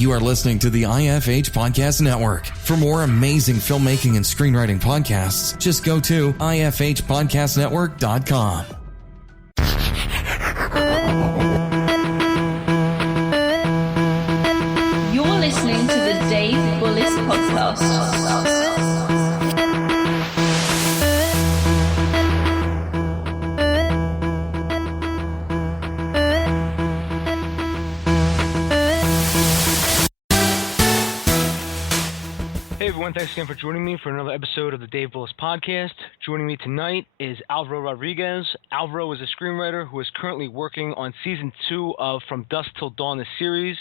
You are listening to the IFH Podcast Network. For more amazing filmmaking and screenwriting podcasts, just go to ifhpodcastnetwork.com. You're listening to the Dave Bullis Podcast. Hey everyone, thanks again for joining me for another episode of the Dave Bullis Podcast. Joining me tonight is Alvaro Rodriguez. Alvaro is a screenwriter who is currently working on Season 2 of From Dusk Till Dawn, the series.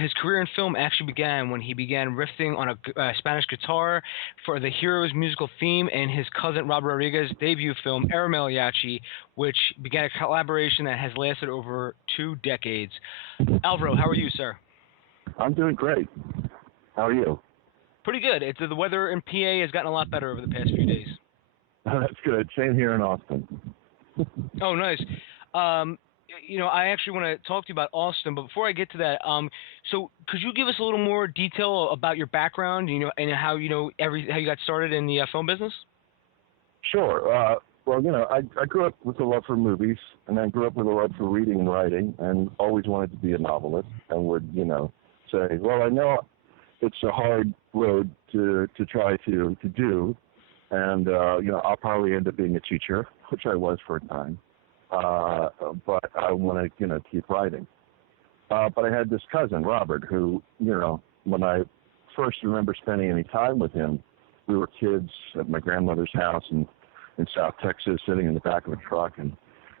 His career in film actually began when he began riffing on a Spanish guitar for the Heroes musical theme in his cousin Robert Rodriguez's debut film, Era Mariachi, which began a collaboration that has lasted over 2 decades. Alvaro, how are you, sir? I'm doing great. How are you? Pretty good. The weather in PA has gotten a lot better over the past few days. That's good. Same here in Austin. Oh, nice. I actually want to talk to you about Austin, but before I get to that, so could you give us a little more detail about your background, and how how you got started in the film business? Sure. I grew up with a love for movies, and I grew up with a love for reading and writing, and always wanted to be a novelist, and would, say, well, I know it's a hard road to try to do, and I'll probably end up being a teacher, which I was for a time, but I want to keep writing. But I had this cousin, Robert, who when I first remember spending any time with him, we were kids at my grandmother's house in South Texas, sitting in the back of a truck, and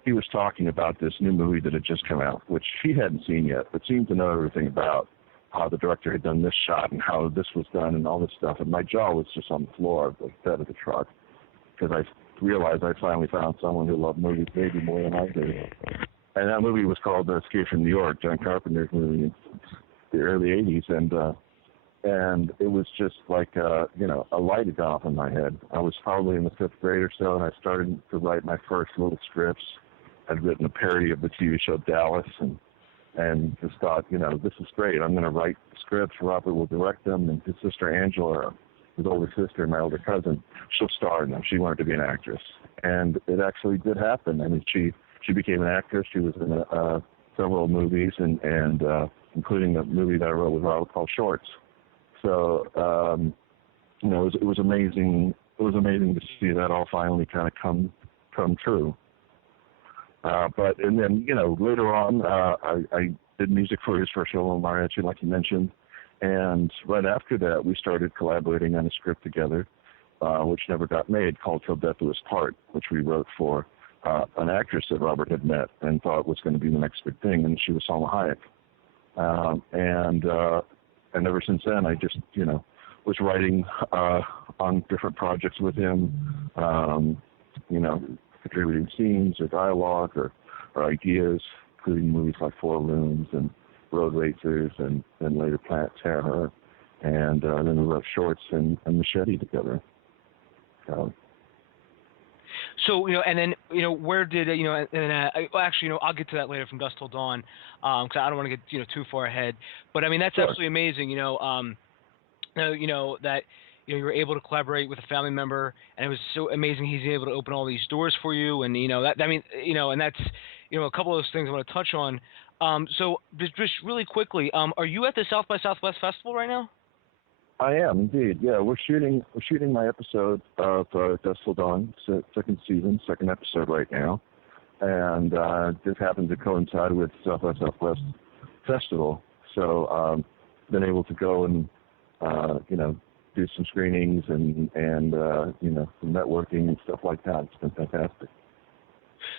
he was talking about this new movie that had just come out, which he hadn't seen yet, but seemed to know everything about. How the director had done this shot and how this was done and all this stuff. And my jaw was just on the floor of the bed of the truck because I realized I finally found someone who loved movies maybe more than I did. And that movie was called Escape from New York, John Carpenter's movie in the early 80s. And it was just like, a light had gone off in my head. I was probably in the 5th grade or so, and I started to write my first little scripts. I'd written a parody of the TV show Dallas, and just thought, this is great. I'm going to write the scripts. Robert will direct them, and his sister Angela, his older sister, my older cousin, she'll star in them. She wanted to be an actress, and it actually did happen. I mean, she became an actress. She was in several movies, and including the movie that I wrote with Robert called Shorts. So, it was amazing. It was amazing to see that all finally kind of come true. And then, later on, I did music for his first show, Mariachi, like you mentioned. And right after that, we started collaborating on a script together, which never got made, called Till Death Do Us Part, which we wrote for an actress that Robert had met and thought was going to be the next big thing, and she was Salma Hayek. And ever since then, I just, was writing on different projects with him, contributing scenes or dialogue or ideas, including movies like Four Rooms and Road Racers and then later Planet Terror. And then we wrote Shorts and Machette together. So, and then, where did, actually, I'll get to that later from Dusk Till Dawn, because I don't want to get, too far ahead. But, I mean, that's absolutely amazing, that, you were able to collaborate with a family member, and it was so amazing he's able to open all these doors for you, and and that's a couple of those things I want to touch on. So just really quickly, are you at the South by Southwest Festival right now? I am indeed. Yeah, we're shooting my episode of Dusk Till Dawn, second season, second episode right now, and this happened to coincide with South by Southwest Festival, so been able to go and do some screenings and some networking and stuff like that. It's been fantastic.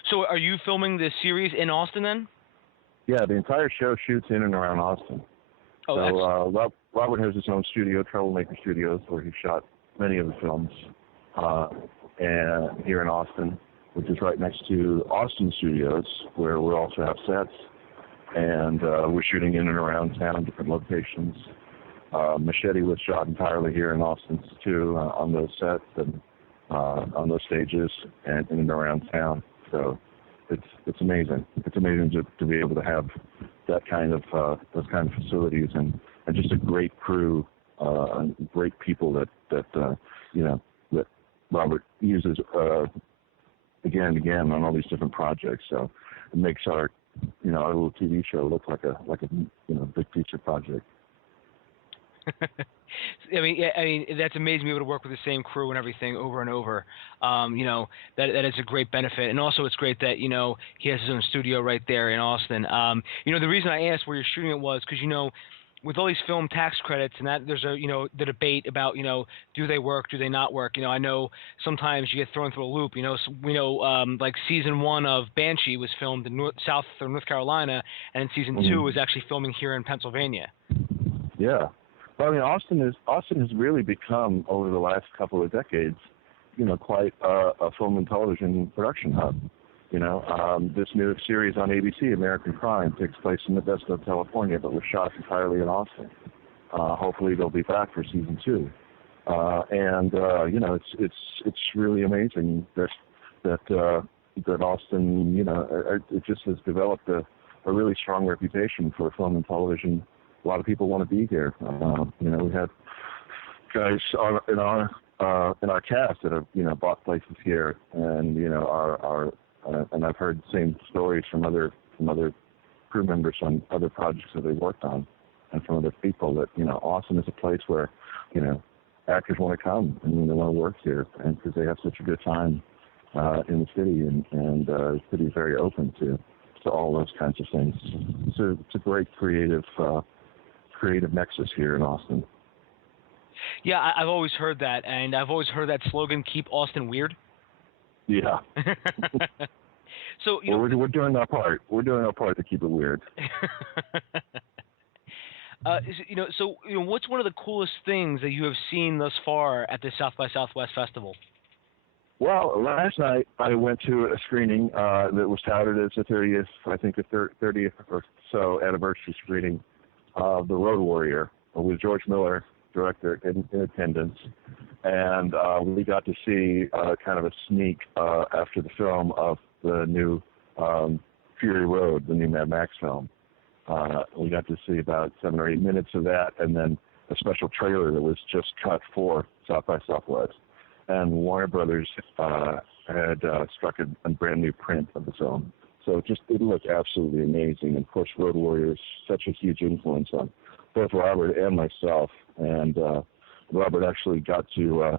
So are you filming this series in Austin then? Yeah, the entire show shoots in and around Austin. Oh, so Robert has his own studio, Troublemaker Studios, where he shot many of the films and here in Austin, which is right next to Austin Studios, where we also have sets. And we're shooting in and around town, different locations. Machette was shot entirely here in Austin too, on those sets and on those stages and in and around town. So it's amazing. It's amazing to be able to have that kind of those kind of facilities and and just a great crew, great people that that Robert uses again and again on all these different projects. So it makes our our little TV show look like a big feature project. I mean, that's amazing to be able to work with the same crew and everything over and over. That is a great benefit, and also it's great that he has his own studio right there in Austin. The reason I asked where you're shooting it was because with all these film tax credits and that there's the debate about do they work, do they not work. I know sometimes you get thrown through a loop. Like season 1 of Banshee was filmed in South or North Carolina, and season 2 was actually filming here in Pennsylvania. Yeah. Well, I mean, Austin has really become, over the last couple of decades, quite a film and television production hub. This new series on ABC, American Crime, takes place in Modesto, California, but was shot entirely in Austin. Hopefully, they'll be back for season 2. It's really amazing that Austin, it just has developed a really strong reputation for film and television. A lot of people want to be here. We have guys in our cast that have bought places here, and and I've heard the same stories from other crew members on other projects that they worked on, and from other people that Austin is a place where actors want to come and they want to work here, and because they have such a good time in the city, and the city is very open to all those kinds of things. So it's a great creative nexus here in Austin. Yeah, I've always heard that, and I've always heard that slogan, "Keep Austin Weird." Yeah. So we're doing our part. We're doing our part to keep it weird. What's one of the coolest things that you have seen thus far at the South by Southwest Festival? Well, last night I went to a screening that was touted as the 30th, I think the 30th or so anniversary screening of The Road Warrior with George Miller, director, in attendance. And we got to see kind of a sneak after the film of the new Fury Road, the new Mad Max film. We got to see about 7 or 8 minutes of that, and then a special trailer that was just cut for South by Southwest. And Warner Brothers had struck a brand new print of the film. So it looked absolutely amazing. And of course, Road Warrior is such a huge influence on both Robert and myself. And Robert actually got to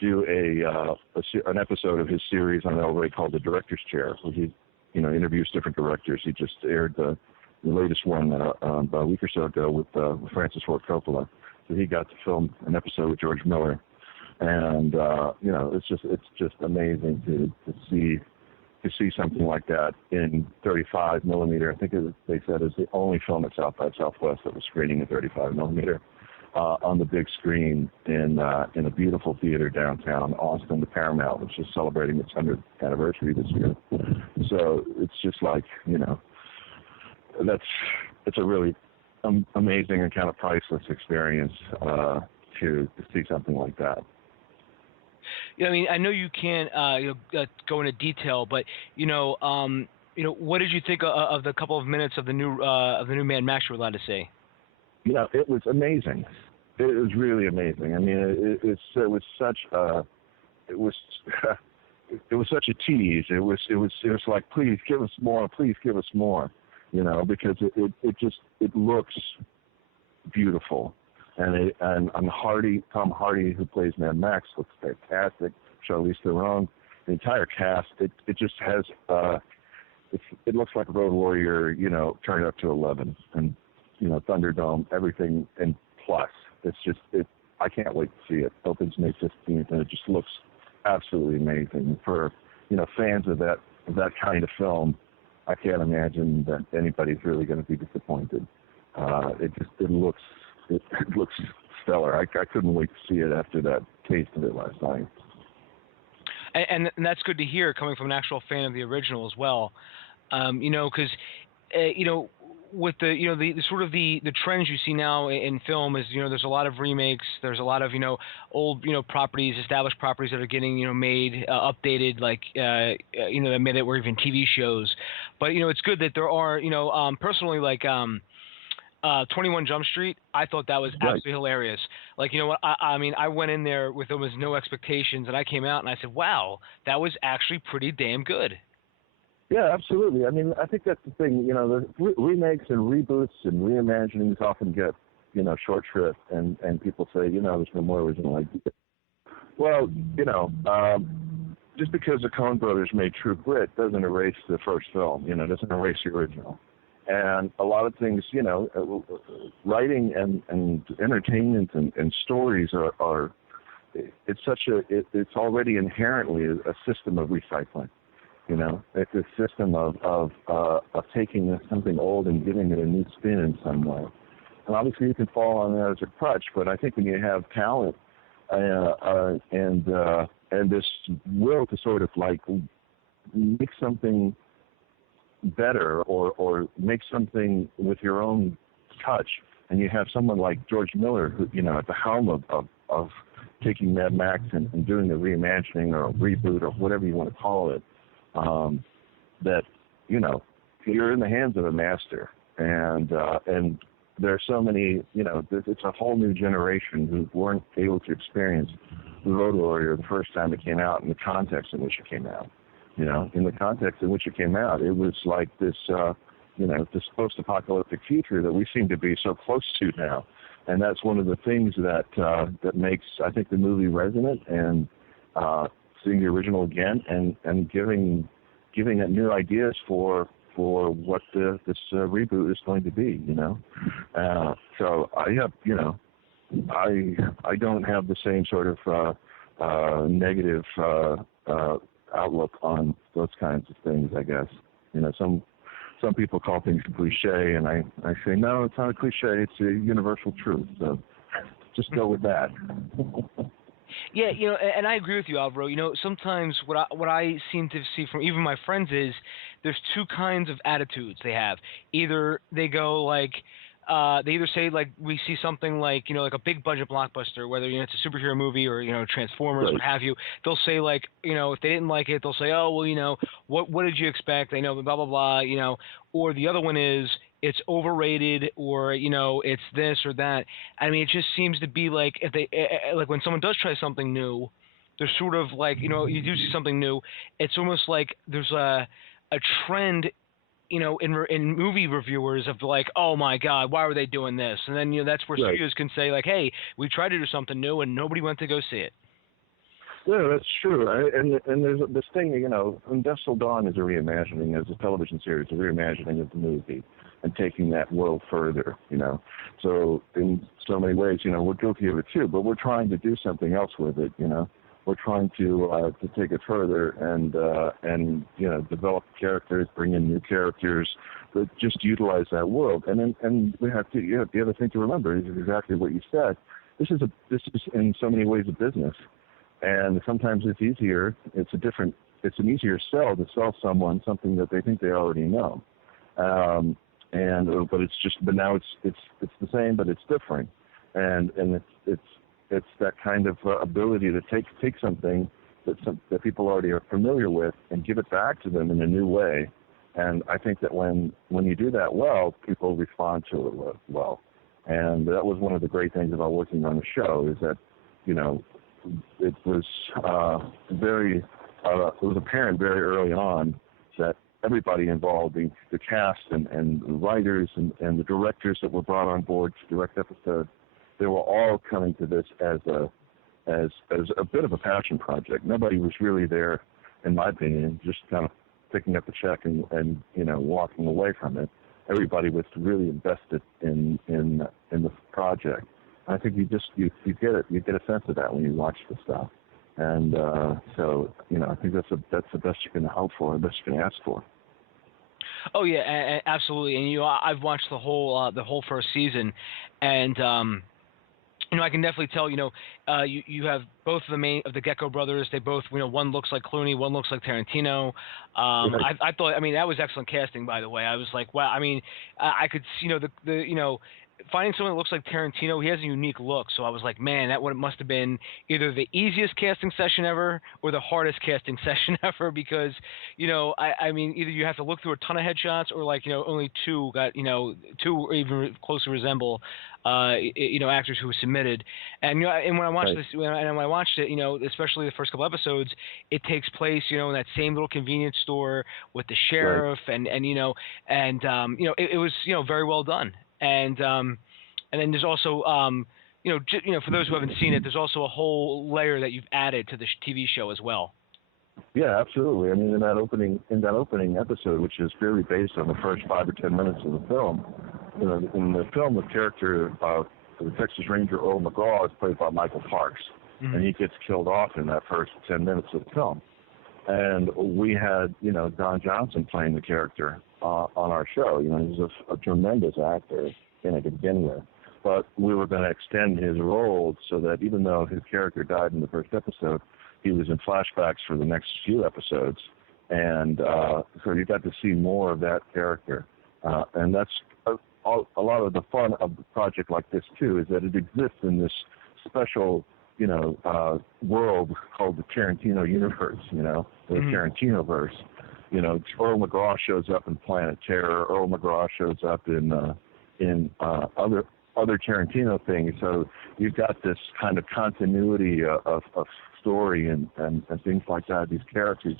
do an episode of his series on LA called The Director's Chair, where he interviews different directors. He just aired the latest one about a week or so ago with Francis Ford Coppola. So he got to film an episode with George Miller. And it's just amazing to see something like that in 35 millimeter. I think they said is the only film at South by Southwest that was screening in 35 millimeter on the big screen in a beautiful theater downtown Austin, the Paramount, which is celebrating its 100th anniversary this year. So it's just like it's a really amazing and kind of priceless experience to see something like that. Yeah, I mean, I know you can't go into detail, but what did you think of the couple of minutes of the new Mad Max you were allowed to see? It was amazing. It was really amazing. I mean, it was such a tease. It was like, please give us more, because it looks beautiful. And Tom Hardy, who plays Mad Max, looks fantastic. Charlize Theron, the entire cast. It just has. It looks like Road Warrior, turned up to 11, and Thunderdome, everything, and plus. It's just I can't wait to see it. Opens May 15th, and it just looks absolutely amazing. For fans of that kind of film, I can't imagine that anybody's really going to be disappointed. It looks stellar. I couldn't wait to see it after that taste of it last night. And that's good to hear coming from an actual fan of the original as well. Because with the sort of the trends you see now in film is there's a lot of remakes, there's a lot of old properties, established properties that are getting made, updated, like that made it or even TV shows. But it's good that there are personally like 21 Jump Street, I thought that was absolutely hilarious. Like, you know what? I mean, I went in there with almost no expectations, and I came out and I said, wow, that was actually pretty damn good. Yeah, absolutely. I mean, I think that's the thing. You know, the remakes and reboots and reimaginings often get, you know, short shrift, and people say, you know, there's no more original idea. Well, you know, just because the Coen brothers made True Grit doesn't erase the first film. You know, doesn't erase the original. And a lot of things, you know, writing and entertainment and stories are it's it's already inherently a system of recycling. You know, it's a system of taking something old and giving it a new spin in some way. And obviously you can fall on that as a crutch, but I think when you have talent and this will to sort of like make something better or make something with your own touch, and you have someone like George Miller, who, you know, at the helm of taking Mad Max and doing a reimagining or a reboot or whatever you want to call it, that, you know, you're in the hands of a master, and there are so many, you know, it's a whole new generation who weren't able to experience The Road Warrior the first time it came out in the context in which it came out. You know, in the context in which it came out, it was like this, you know, this post-apocalyptic future that we seem to be so close to now, and that's one of the things that makes, I think, the movie resonant, and seeing the original again and giving it new ideas for what this reboot is going to be, you know. So I have, you know, I don't have the same sort of negative outlook on those kinds of things, I guess. You know, some people call things cliche, and I say, no, it's not a cliche, it's a universal truth. So just go with that. Yeah, you know, and I agree with you, Alvaro. You know, sometimes what I seem to see from even my friends is there's two kinds of attitudes they have. Either they go like, they either say like we see something like, you know, like a big budget blockbuster, whether, you know, it's a superhero movie or, you know, Transformers, what have you. They'll say like, you know, if they didn't like it, they'll say, oh, well, you know, what did you expect? They know blah blah blah, you know. Or the other one is it's overrated, or, you know, it's this or that. I mean, it just seems to be like if they like when someone does try something new, they're sort of like, you know, you do see something new, it's almost like there's a trend, you know, in movie reviewers of like, oh my God, why were they doing this? And then, you know, that's where studios can say like, hey, we tried to do something new and nobody went to go see it. Yeah, that's true. And there's this thing, you know, Dusk Till Dawn is a reimagining, as a television series, a reimagining of the movie and taking that world further, you know. So in so many ways, you know, we're guilty of it too, but we're trying to do something else with it, you know. We're trying to take it further and you know, develop characters, bring in new characters, but just utilize that world. And we have to, you know, the other thing to remember is exactly what you said. This is in so many ways a business, and sometimes it's easier. It's an easier sell to sell someone something that they think they already know. But now it's the same, but it's different, and it's that kind of ability to take something that people already are familiar with and give it back to them in a new way. And I think that when you do that well, people respond to it well. And that was one of the great things about working on the show, is that, you know, it was it was apparent very early on that everybody involved, the cast and the writers and the directors that were brought on board to direct episodes, they were all coming to this as a bit of a passion project. Nobody was really there, in my opinion, just kind of picking up the check and you know, walking away from it. Everybody was really invested in the project. I think you get a sense of that when you watch the stuff. And so, you know, I think that's the best you can hope for, the best you can ask for. Oh yeah, absolutely. And you know, I've watched the whole first season, and you know, I can definitely tell. You know, you have both of the Gecko brothers. They both, you know, one looks like Clooney, one looks like Tarantino. I thought, I mean, that was excellent casting, by the way. I was like, wow. I mean, I could, you know, finding someone that looks like Tarantino, he has a unique look. So I was like, man, that one must have been either the easiest casting session ever or the hardest casting session ever, because, I mean, either you have to look through a ton of headshots or like, only two got, two even closely resemble, actors who were submitted. And, and when I watched this, when I watched it, especially the first couple episodes, it takes place, in that same little convenience store with the sheriff and it was, very well done. And then there's also, for those who haven't seen it, there's also a whole layer that you've added to the TV show as well. Yeah, absolutely. I mean, in that opening episode, which is very based on the first 5 or 10 minutes of the film, in the film, the character of the Texas Ranger Earl McGraw is played by Michael Parks, and he gets killed off in that first 10 minutes of the film. And we had, Don Johnson playing the character on our show. He's a tremendous actor to begin with. But we were going to extend his role so that even though his character died in the first episode, he was in flashbacks for the next few episodes. And so you got to see more of that character. And that's a lot of the fun of a project like this, too, is that it exists in this special world called the Tarantino universe, the Tarantino-verse. Earl McGraw shows up in Planet Terror. Earl McGraw shows up in other Tarantino things. So you've got this kind of continuity of story and things like that. These characters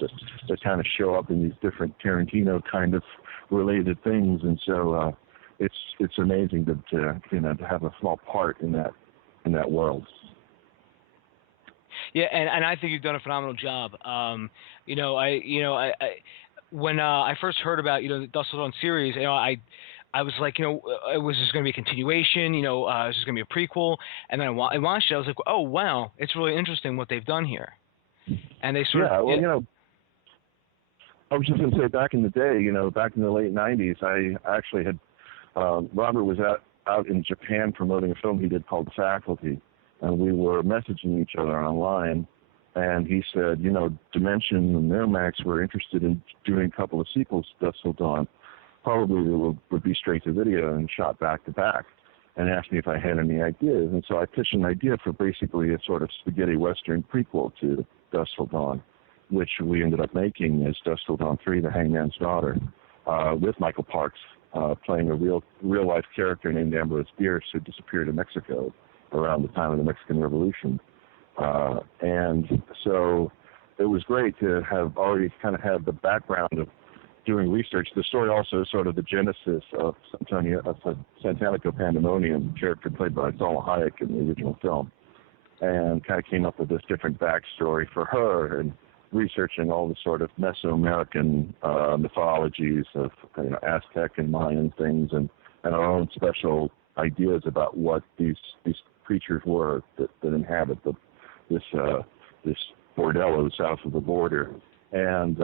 that kind of show up in these different Tarantino kind of related things, and so it's amazing to have a small part in that world. Yeah, and I think you've done a phenomenal job. When I first heard about the Dusk Till Dawn series, I was like, was this going to be a continuation? Is this going to be a prequel? And then I watched it. I was like, oh wow, it's really interesting what they've done here. And they sort of I was just going to say, back in the day, back in the late '90s, I actually had Robert was out in Japan promoting a film he did called Faculty. And we were messaging each other online, and he said, Dimension and Miramax were interested in doing a couple of sequels to Dusk Till Dawn. Probably they would be straight to video and shot back to back, and asked me if I had any ideas. And so I pitched an idea for basically a sort of spaghetti western prequel to Dusk Till Dawn, which we ended up making as Dusk Till Dawn 3, The Hangman's Daughter, with Michael Parks playing a real-life character named Ambrose Bierce who disappeared in Mexico around the time of the Mexican Revolution. And so it was great to have already kind of had the background of doing research. The story also is sort of the genesis of Santanico Pandemonium, character played by Salma Hayek in the original film, and kind of came up with this different backstory for her and researching all the sort of Mesoamerican mythologies of Aztec and Mayan things and our own special ideas about what these creatures were that inhabit this bordello south of the border. And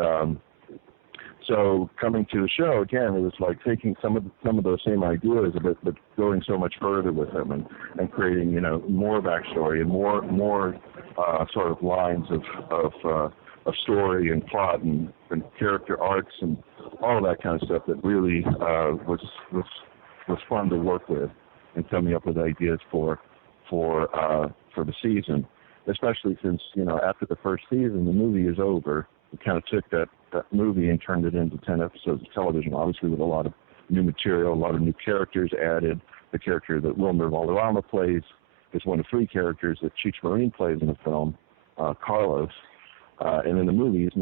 so coming to the show, again, it was like taking some of those same ideas, but going so much further with them and creating, more backstory and more sort of lines of story and plot and character arcs and all that kind of stuff that really was fun to work with and coming up with ideas for the season, especially since, after the first season, the movie is over. We kind of took that movie and turned it into 10 episodes of television, obviously with a lot of new material, a lot of new characters added. The character that Wilmer Valderrama plays is one of 3 characters that Cheech Marin plays in the film, Carlos. And in the movie, he's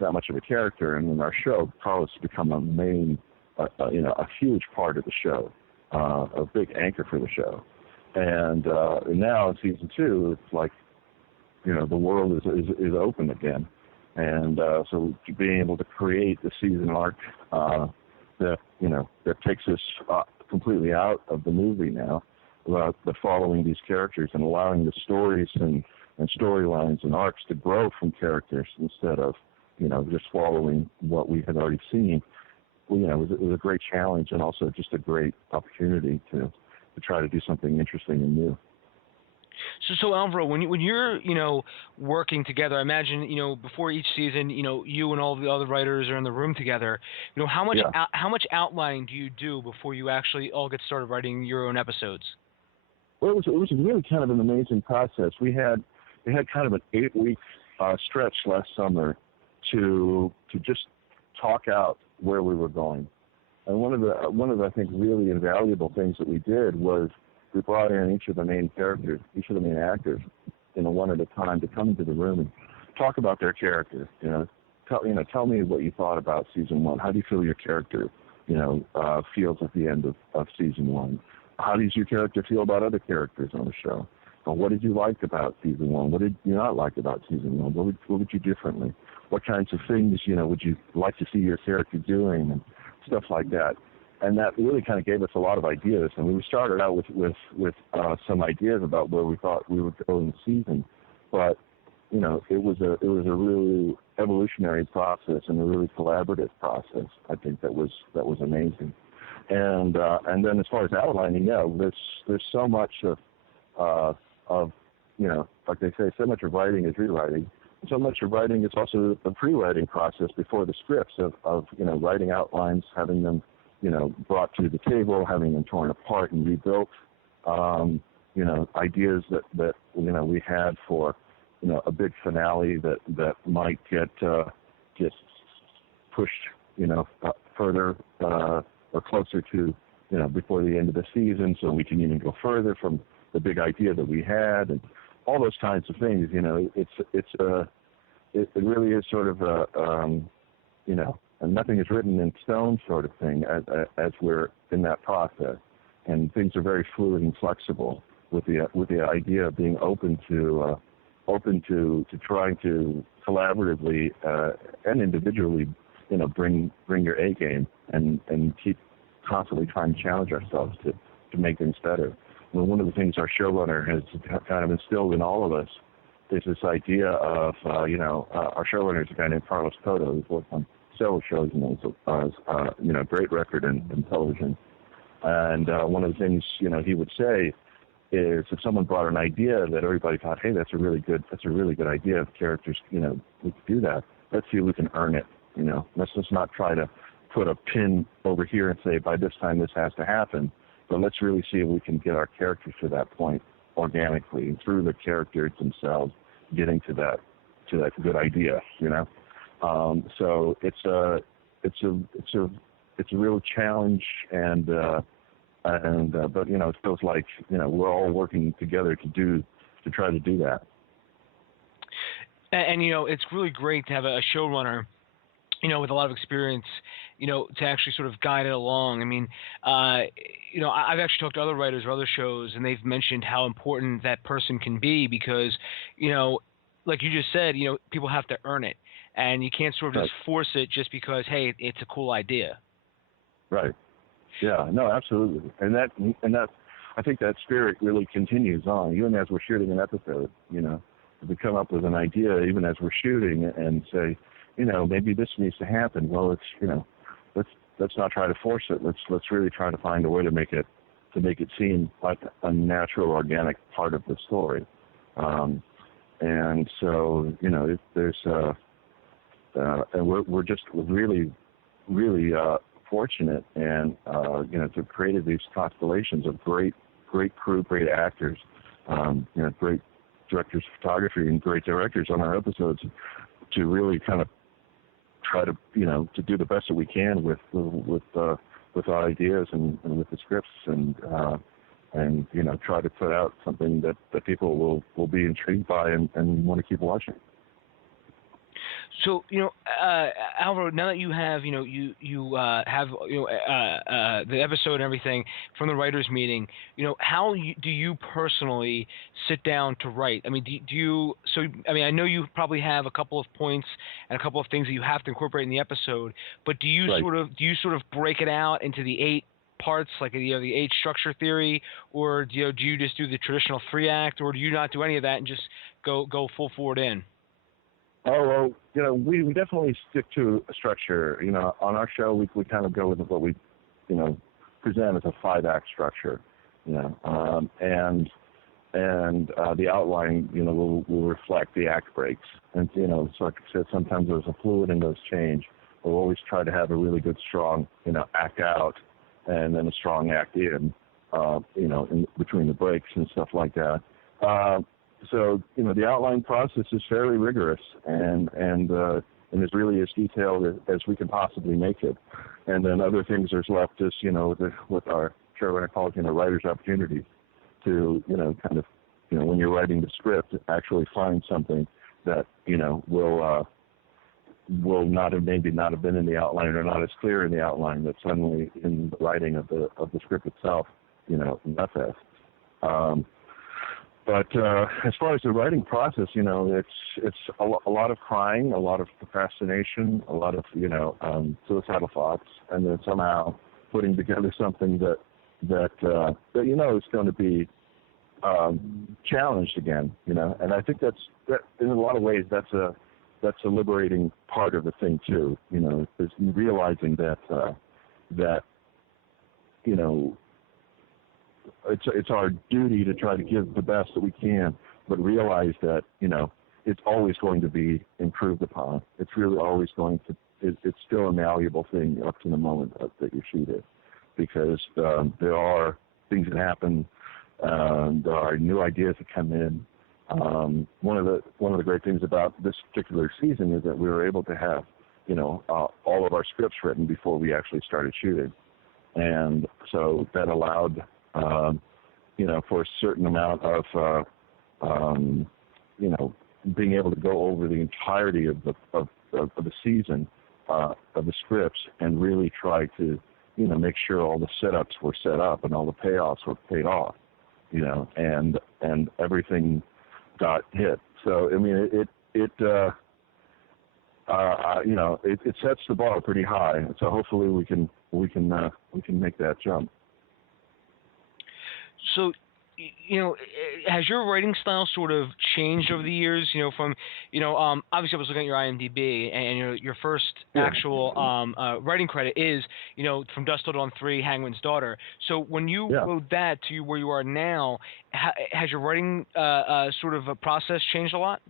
not much of a character. And in our show, Carlos has become a main, a huge part of the show, a big anchor for the show. And now in season 2, it's like, the world is open again. And so being able to create the season arc that takes us completely out of the movie now, but following these characters and allowing the stories and storylines and arcs to grow from characters instead of, just following what we had already seen. Well, it was a great challenge and also just a great opportunity to try to do something interesting and new. So Alvaro, when you're working together, I imagine before each season, you and all the other writers are in the room together. How much Yeah. how much outlining do you do before you actually all get started writing your own episodes? Well, it was really kind of an amazing process. We had kind of an 8-week stretch last summer to just talk out where we were going. And one of the I think really invaluable things that we did was we brought in each of the main characters, each of the main actors, one at a time to come into the room and talk about their character. Tell me what you thought about season 1. How do you feel your character, feels at the end of season 1? How does your character feel about other characters on the show? What did you like about season 1? What did you not like about season 1? What would you do differently? What kinds of things, would you like to see your character doing and stuff like that? And that really kind of gave us a lot of ideas. And we started out with some ideas about where we thought we would go in the season, but it was a really evolutionary process and a really collaborative process. I think that was amazing. And then as far as outlining, there's so much of like they say, so much of writing is rewriting. So much of writing is also the pre-writing process before the scripts of writing outlines, having them brought to the table, having them torn apart and rebuilt. Ideas that we had for a big finale that might get just pushed further or closer to before the end of the season, so we can even go further from the big idea that we had, and all those kinds of things. It really is sort of and nothing is written in stone sort of thing as we're in that process, and things are very fluid and flexible with the idea of being open to trying to collaboratively and individually bring your A game and keep constantly trying to challenge ourselves to make things better. Well, one of the things our showrunner has kind of instilled in all of us is this idea of our showrunner is a guy named Carlos Cotto, who's worked on several shows and has great record in television. And one of the things he would say is if someone brought an idea that everybody thought, hey, that's a really good idea. If characters, we could do that. Let's see if we can earn it. Let's just not try to put a pin over here and say by this time this has to happen. But let's really see if we can get our characters to that point organically and through the characters themselves, getting to that good idea. So it's a real challenge, but it feels like we're all working together to try to do that. And it's really great to have a showrunner with a lot of experience, to actually sort of guide it along. I mean, I've actually talked to other writers or other shows, and they've mentioned how important that person can be because, like you just said, people have to earn it, and you can't sort of just force it just because, hey, it's a cool idea. Right. Yeah. No. Absolutely. And that I think that spirit really continues on, even as we're shooting an episode. We come up with an idea even as we're shooting and say, maybe this needs to happen. Well, it's let's not try to force it. Let's really try to find a way to make it seem like a natural, organic part of the story. And so there's and we're just really, really fortunate and to have created these constellations of great crew, great actors, great directors of photography and great directors on our episodes to really kind of try to to do the best that we can with our ideas and with the scripts and try to put out something that people will be intrigued by and want to keep watching. So Alvaro, now that you have have the episode and everything from the writers' meeting, how do you personally sit down to write? I mean, do you? So I mean, I know you probably have a couple of points and a couple of things that you have to incorporate in the episode, but do you sort of break it out into the 8 parts, like the 8 structure theory, or do you just do the traditional 3-act, or do you not do any of that and just go full forward in? Oh, well, we definitely stick to a structure. On our show, we kind of go with what we, present as a 5-act structure. And and the outline, will reflect the act breaks. And, so like I said, sometimes there's a fluid and those change. We'll always try to have a really good, strong, act out and then a strong act in, in between the breaks and stuff like that. So, the outline process is fairly rigorous and is really as detailed as we can possibly make it. And then other things there's left is, with our Carolina College, writer's opportunity to, kind of, when you're writing the script, actually find something that, will not have been in the outline or not as clear in the outline that suddenly in the writing of the script itself, manifests. But as far as the writing process, it's a lot of crying, a lot of procrastination, a lot of suicidal thoughts, and then somehow putting together something that is going to be challenged again, And I think that in a lot of ways that's a liberating part of the thing too, is realizing that it's our duty to try to give the best that we can, but realize that, it's always going to be improved upon. It's really always going to, it's still a malleable thing up to the moment that you shoot it, because there are things that happen, there are new ideas that come in. One of the great things about this particular season is that we were able to have, all of our scripts written before we actually started shooting. And so that allowed, for a certain amount of, being able to go over the entirety of the season of the scripts and really try to, make sure all the setups were set up and all the payoffs were paid off, and everything got hit. So I mean, it sets the bar pretty high. So hopefully we can make that jump. So, has your writing style sort of changed over the years? From, obviously I was looking at your IMDb, and your first actual writing credit is, From Dusk Till Dawn 3, Hangman's Daughter. So when you wrote that to where you are now, has your writing sort of a process changed a lot?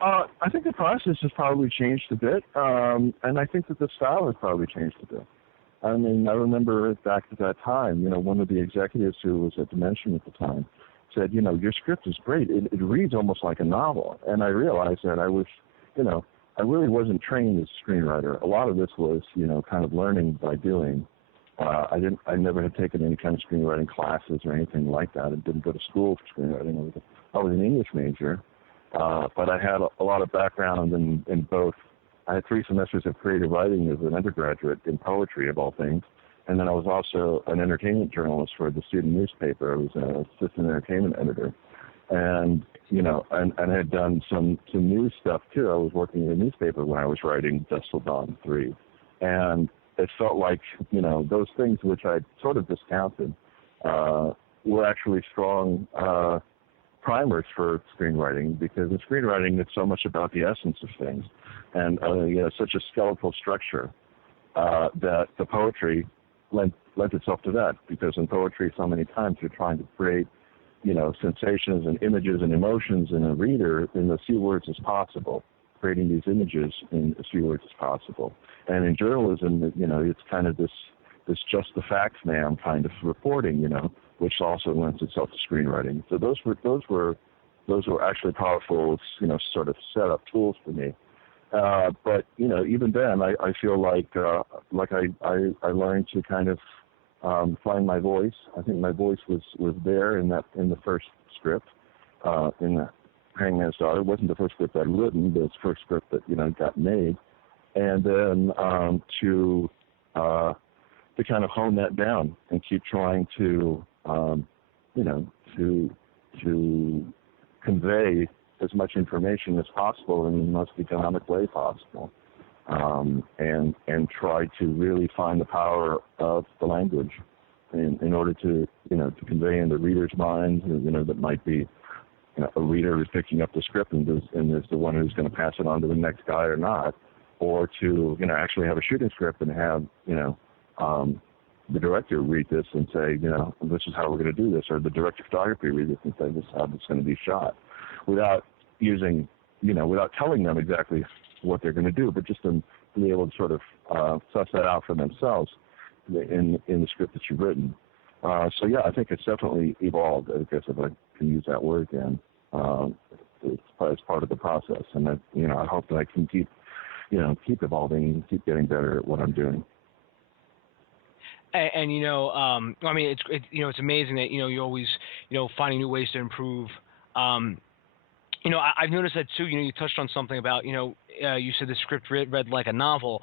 I think the process has probably changed a bit, and I think that the style has probably changed a bit. I mean, I remember back at that time, one of the executives who was at Dimension at the time said, your script is great. It reads almost like a novel. And I realized that I was, I really wasn't trained as a screenwriter. A lot of this was, kind of learning by doing. I never had taken any kind of screenwriting classes or anything like that. I didn't go to school for screenwriting. I was an English major, but I had a lot of background in both. I had 3 semesters of creative writing as an undergraduate in poetry, of all things. And then I was also an entertainment journalist for the student newspaper. I was an assistant entertainment editor. And, and had done some news stuff, too. I was working in a newspaper when I was writing Dusk Till Dawn 3. And it felt like, those things which I sort of discounted were actually strong primers for screenwriting, because in screenwriting it's so much about the essence of things, and such a skeletal structure that the poetry lent itself to that, because in poetry so many times you're trying to create sensations and images and emotions in a reader in as few words as possible, creating these images in as few words as possible. And in journalism, it's kind of this just the facts, ma'am, kind of reporting, which also lends itself to screenwriting. So those were actually powerful, sort of setup tools for me. But even then, I feel like I learned to kind of find my voice. I think my voice was there in the first script, in the Hangman's Daughter. It wasn't the first script I'd written, but it's the first script that got made, and then to kind of hone that down and keep trying to to convey as much information as possible in the most economic way possible, and try to really find the power of the language in order to convey in the reader's mind, that might be a reader who's picking up the script and is the one who's going to pass it on to the next guy or not, or to actually have a shooting script and have the director read this and say, this is how we're going to do this, or the director of photography read this and say, this is how it's going to be shot, without using, without telling them exactly what they're going to do, but just to be able to sort of suss that out for themselves in the script that you've written. So yeah, I think it's definitely evolved, I guess, if I can use that word again. It's part of the process, and that, I hope that I can keep evolving and keep getting better at what I'm doing. And I mean, it's amazing that you're always finding new ways to improve. I've noticed that too. You touched on something about you said the script read like a novel.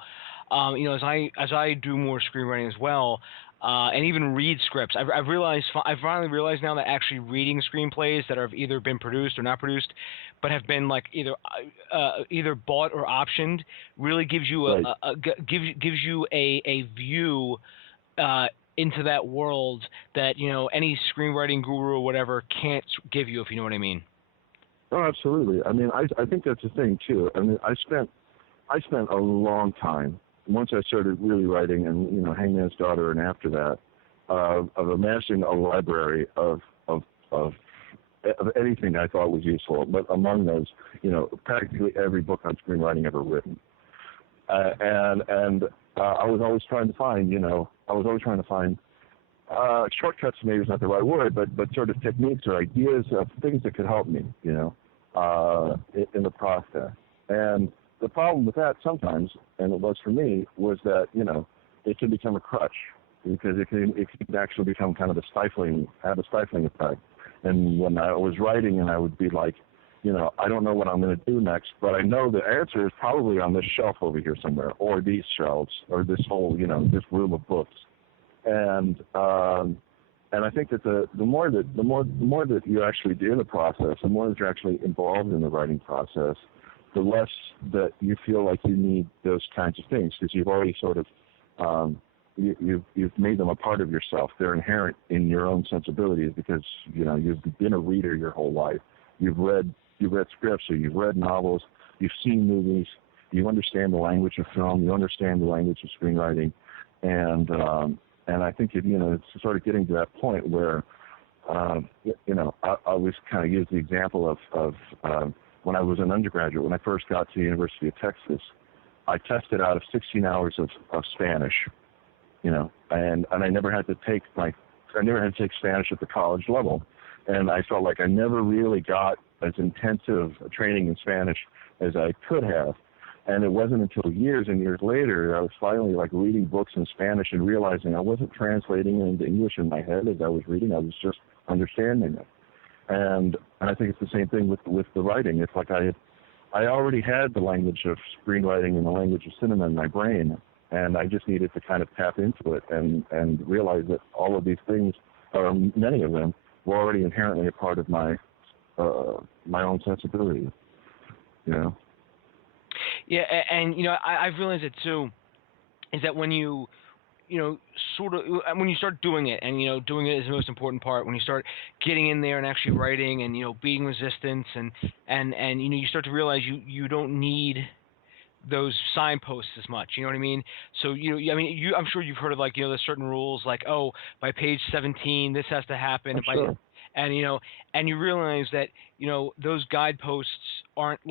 As I do more screenwriting as well, and even read scripts, I've finally realized now that actually reading screenplays that have either been produced or not produced, but have been like either bought or optioned, really gives you gives you a view into that world that any screenwriting guru or whatever can't give you, if you know what I mean. Oh, absolutely. I mean, I think that's the thing too. I mean, I spent a long time, once I started really writing, and Hangman's Daughter, and after that, of amassing a library of anything I thought was useful. But among those, practically every book on screenwriting ever written. And I was always trying to find, shortcuts. Maybe is not the right word, but sort of techniques or ideas of things that could help me, in the process. And the problem with that sometimes, and it was for me, was that it can become a crutch, because it can actually become kind of have a stifling effect. And when I was writing, and I would be like, I don't know what I'm going to do next, but I know the answer is probably on this shelf over here somewhere, or these shelves, or this whole, this room of books. And I think that the more that you actually do in the process, the more that you're actually involved in the writing process, the less that you feel like you need those kinds of things, because you've already sort of you've made them a part of yourself. They're inherent in your own sensibilities, because you've been a reader your whole life. You've read scripts, or you've read novels, you've seen movies, you understand the language of film, you understand the language of screenwriting, and I think it's sort of getting to that point where I always kind of use the example of when I was an undergraduate. When I first got to the University of Texas, I tested out of 16 hours of Spanish, and I never had to take Spanish at the college level, and I felt like I never really got as intensive a training in Spanish as I could have. And it wasn't until years and years later I was finally reading books in Spanish and realizing I wasn't translating it into English in my head as I was reading. I was just understanding it. And I think it's the same thing with the writing. It's like I already had the language of screenwriting and the language of cinema in my brain, and I just needed to kind of tap into it and realize that all of these things, or many of them, were already inherently a part of my own sensibility. Yeah, and I've realized it too, is that when you when you start doing it, and doing it is the most important part. When you start getting in there and actually writing, and being resistant, and you start to realize you don't need those signposts as much. You know what I mean? So I'm sure you've heard of there's certain rules, by page 17 this has to happen. Sure. And you realize that those guideposts aren't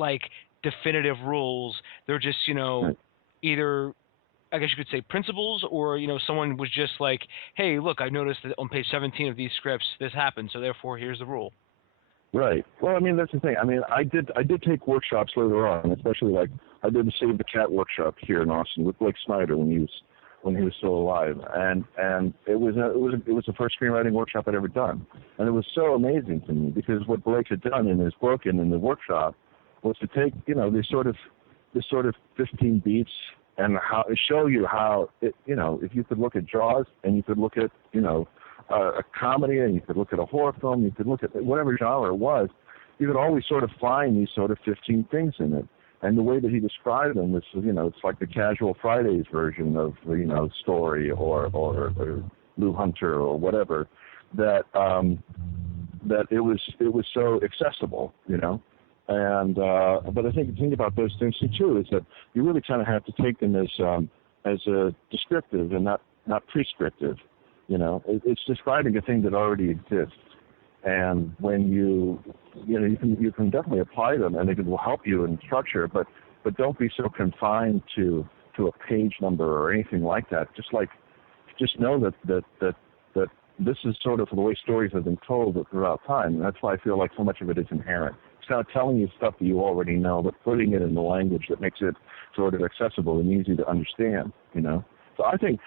definitive rules. They're just either, I guess you could say, principles, or someone was just like, hey, look, I noticed that on page 17 of these scripts this happened, so therefore here's the rule. Right. Well, I mean, that's the thing. I mean, I did take workshops later on, especially I did the Save the Cat workshop here in Austin with Blake Snyder when he was still alive, and it was the first screenwriting workshop I'd ever done, and it was so amazing to me, because what Blake had done in his book and in the workshop was to take this sort of 15 beats and show you how it, if you could look at Jaws, and you could look at a comedy, and you could look at a horror film, you could look at whatever genre it was, you could always sort of find these sort of 15 things in it. And the way that he described them was, it's like the Casual Fridays version of, Story or Lou Hunter or whatever, that it was so accessible, And but I think the thing about those things too is that you really kind of have to take them as a descriptive and not not prescriptive. It's describing a thing that already exists. And when you can definitely apply them, and it will help you in structure, but don't be so confined to a page number or anything like that. Just know that this is sort of the way stories have been told throughout time, and that's why I feel like so much of it is inherent. It's kind of telling you stuff that you already know, but putting it in the language that makes it sort of accessible and easy to understand. So I think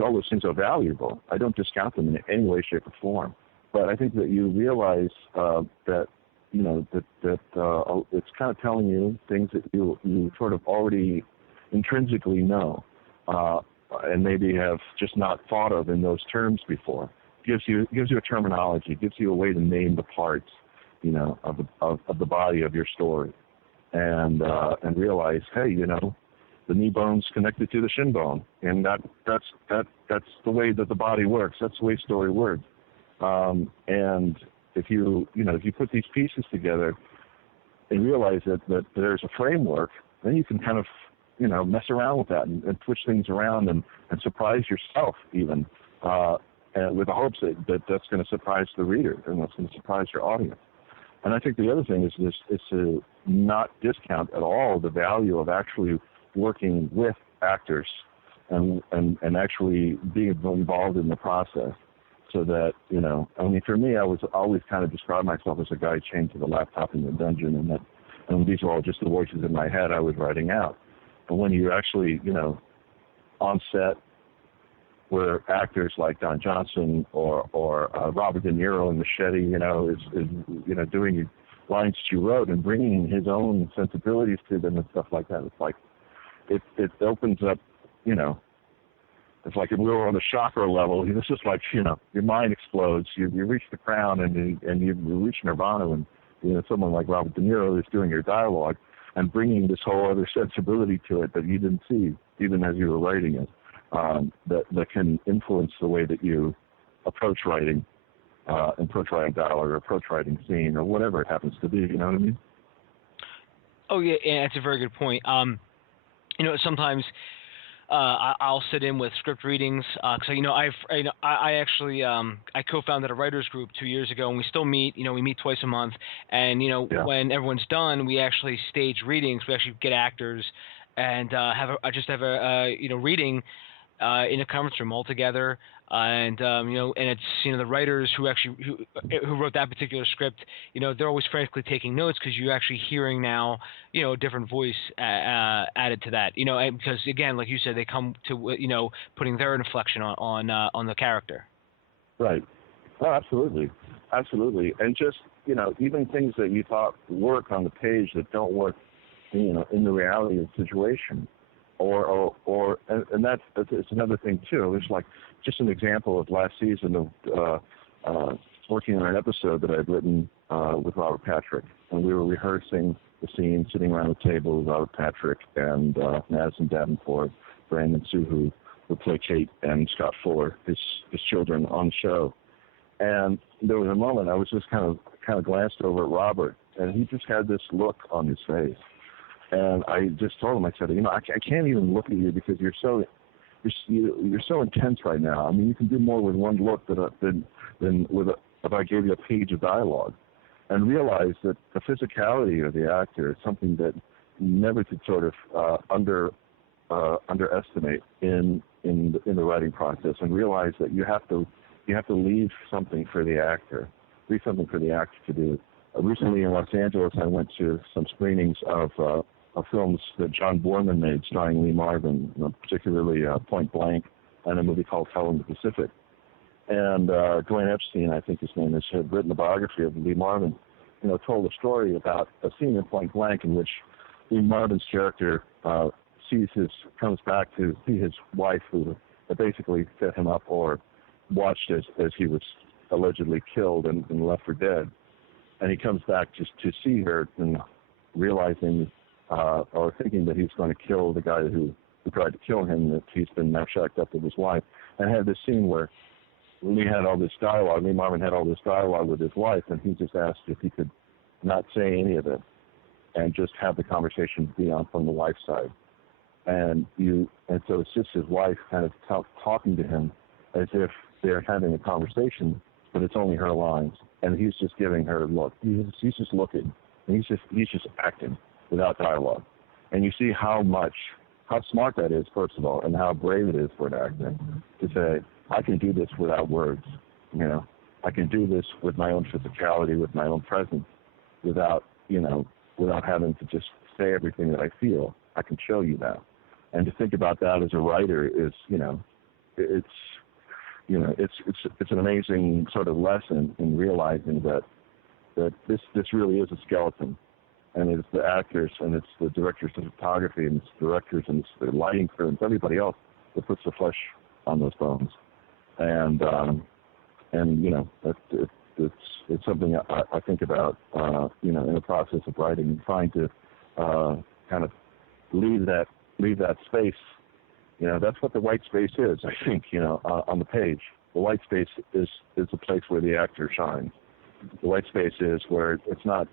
all those things are valuable. I don't discount them in any way, shape, or form. But I think that you realize that it's kind of telling you things that you sort of already intrinsically know, and maybe have just not thought of in those terms before. Gives you a terminology, gives you a way to name the parts, of the body of your story, and realize, hey, the knee bone's connected to the shin bone, and that's the way that the body works. That's the way story works. And if you put these pieces together and realize that there's a framework, then you can kind of mess around with that and push things around and surprise yourself even, and with the hopes that that's going to surprise the reader and that's going to surprise your audience. And I think the other thing is to not discount at all the value of actually working with actors and actually being involved in the process. So that, for me, I was always kind of described myself as a guy chained to the laptop in the dungeon, and these were all just the voices in my head I was writing out. But when you're actually, on set, where actors like Don Johnson or Robert De Niro in Machette, is doing lines that you wrote and bringing his own sensibilities to them and stuff like that, it's like it opens up, It's like if we were on the chakra level, it's just like, your mind explodes. You reach the crown and you reach nirvana when, someone like Robert De Niro is doing your dialogue and bringing this whole other sensibility to it that you didn't see even as you were writing it, that can influence the way that you approach writing, approach writing dialogue or approach writing scene or whatever it happens to be, you know what I mean? Oh, yeah, that's a very good point. Sometimes I'll sit in with script readings because I actually I co-founded a writers group 2 years ago, and we still meet. We meet twice a month, and when everyone's done, we actually stage readings. We actually get actors and have a reading in a conference room all together. And it's the writers who wrote that particular script. They're always frantically taking notes because you're actually hearing now a different voice added to that. Because again, like you said, they come to putting their inflection on the character. Right. Oh, absolutely, and just even things that you thought work on the page that don't work, in the reality of the situation. And that's another thing too. It's like just an example of last season of working on an episode that I'd written with Robert Patrick, and we were rehearsing the scene, sitting around the table with Robert Patrick and Madison Davenport, Brandon Sue, who play Kate, and Scott Fuller, his children on the show. And there was a moment I was just kind of glanced over at Robert, and he just had this look on his face. And I just told him, I said, I can't even look at you because you're so intense right now. I mean, you can do more with one look than with if I gave you a page of dialogue. And realize that the physicality of the actor is something that never to sort of underestimate in the writing process. And realize that you have to leave something for the actor, to do. Recently in Los Angeles, I went to some screenings of films that John Borman made starring Lee Marvin, particularly Point Blank, and a movie called Hell in the Pacific. And Dwayne Epstein, I think his name is, had written a biography of Lee Marvin, told a story about a scene in Point Blank in which Lee Marvin's character comes back to see his wife who basically set him up or watched as he was allegedly killed and left for dead. And he comes back just to see her and realizing or thinking that he's going to kill the guy who tried to kill him, that he's been now shacked up with his wife, and had this scene where Lee Marvin had all this dialogue with his wife, and he just asked if he could not say any of it and just have the conversation be on from the wife's side. and so it's just his wife kind of talking to him as if they're having a conversation, but it's only her lines, and he's just giving her a look. He's just looking, and he's just acting without dialogue, and you see how smart that is, first of all, and how brave it is for an actor to say, I can do this without words, I can do this with my own physicality, with my own presence, without having to just say everything that I feel. I can show you that. And to think about that as a writer is, it's an amazing sort of lesson in realizing that this really is a skeleton. And it's the actors, and it's the directors of photography, and it's the directors, and it's the lighting crew, and it's everybody else that puts the flesh on those bones. And it's something I think about, in the process of writing, and trying to kind of leave that space. That's what the white space is, I think, on the page. The white space is the place where the actor shines. The white space is where it's not,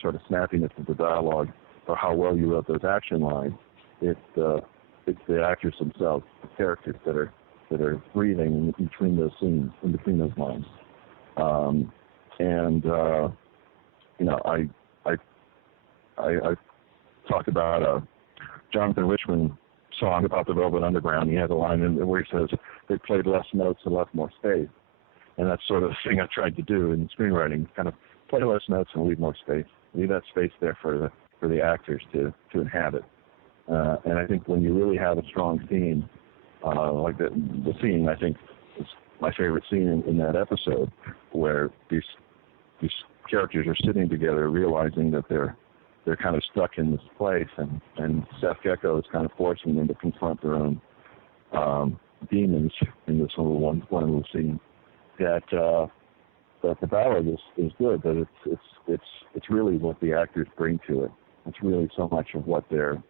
sort of snappiness of the dialogue or how well you wrote those action lines. It's the actors themselves, the characters that are breathing in between those scenes, in between those lines. I talked about a Jonathan Richman song about the Velvet Underground. He has a line in where he says they played less notes and left more space. And that's sort of the thing I tried to do in screenwriting, kind of play less notes and leave more space. Leave that space there for the actors to inhabit. And I think when you really have a strong scene, like the scene, I think, is my favorite scene in that episode, where these characters are sitting together realizing that they're kind of stuck in this place, and Seth Gecko is kind of forcing them to confront their own demons in this one little scene. That the dialogue is good, but it's really what the actors bring to it. It's really so much of what they're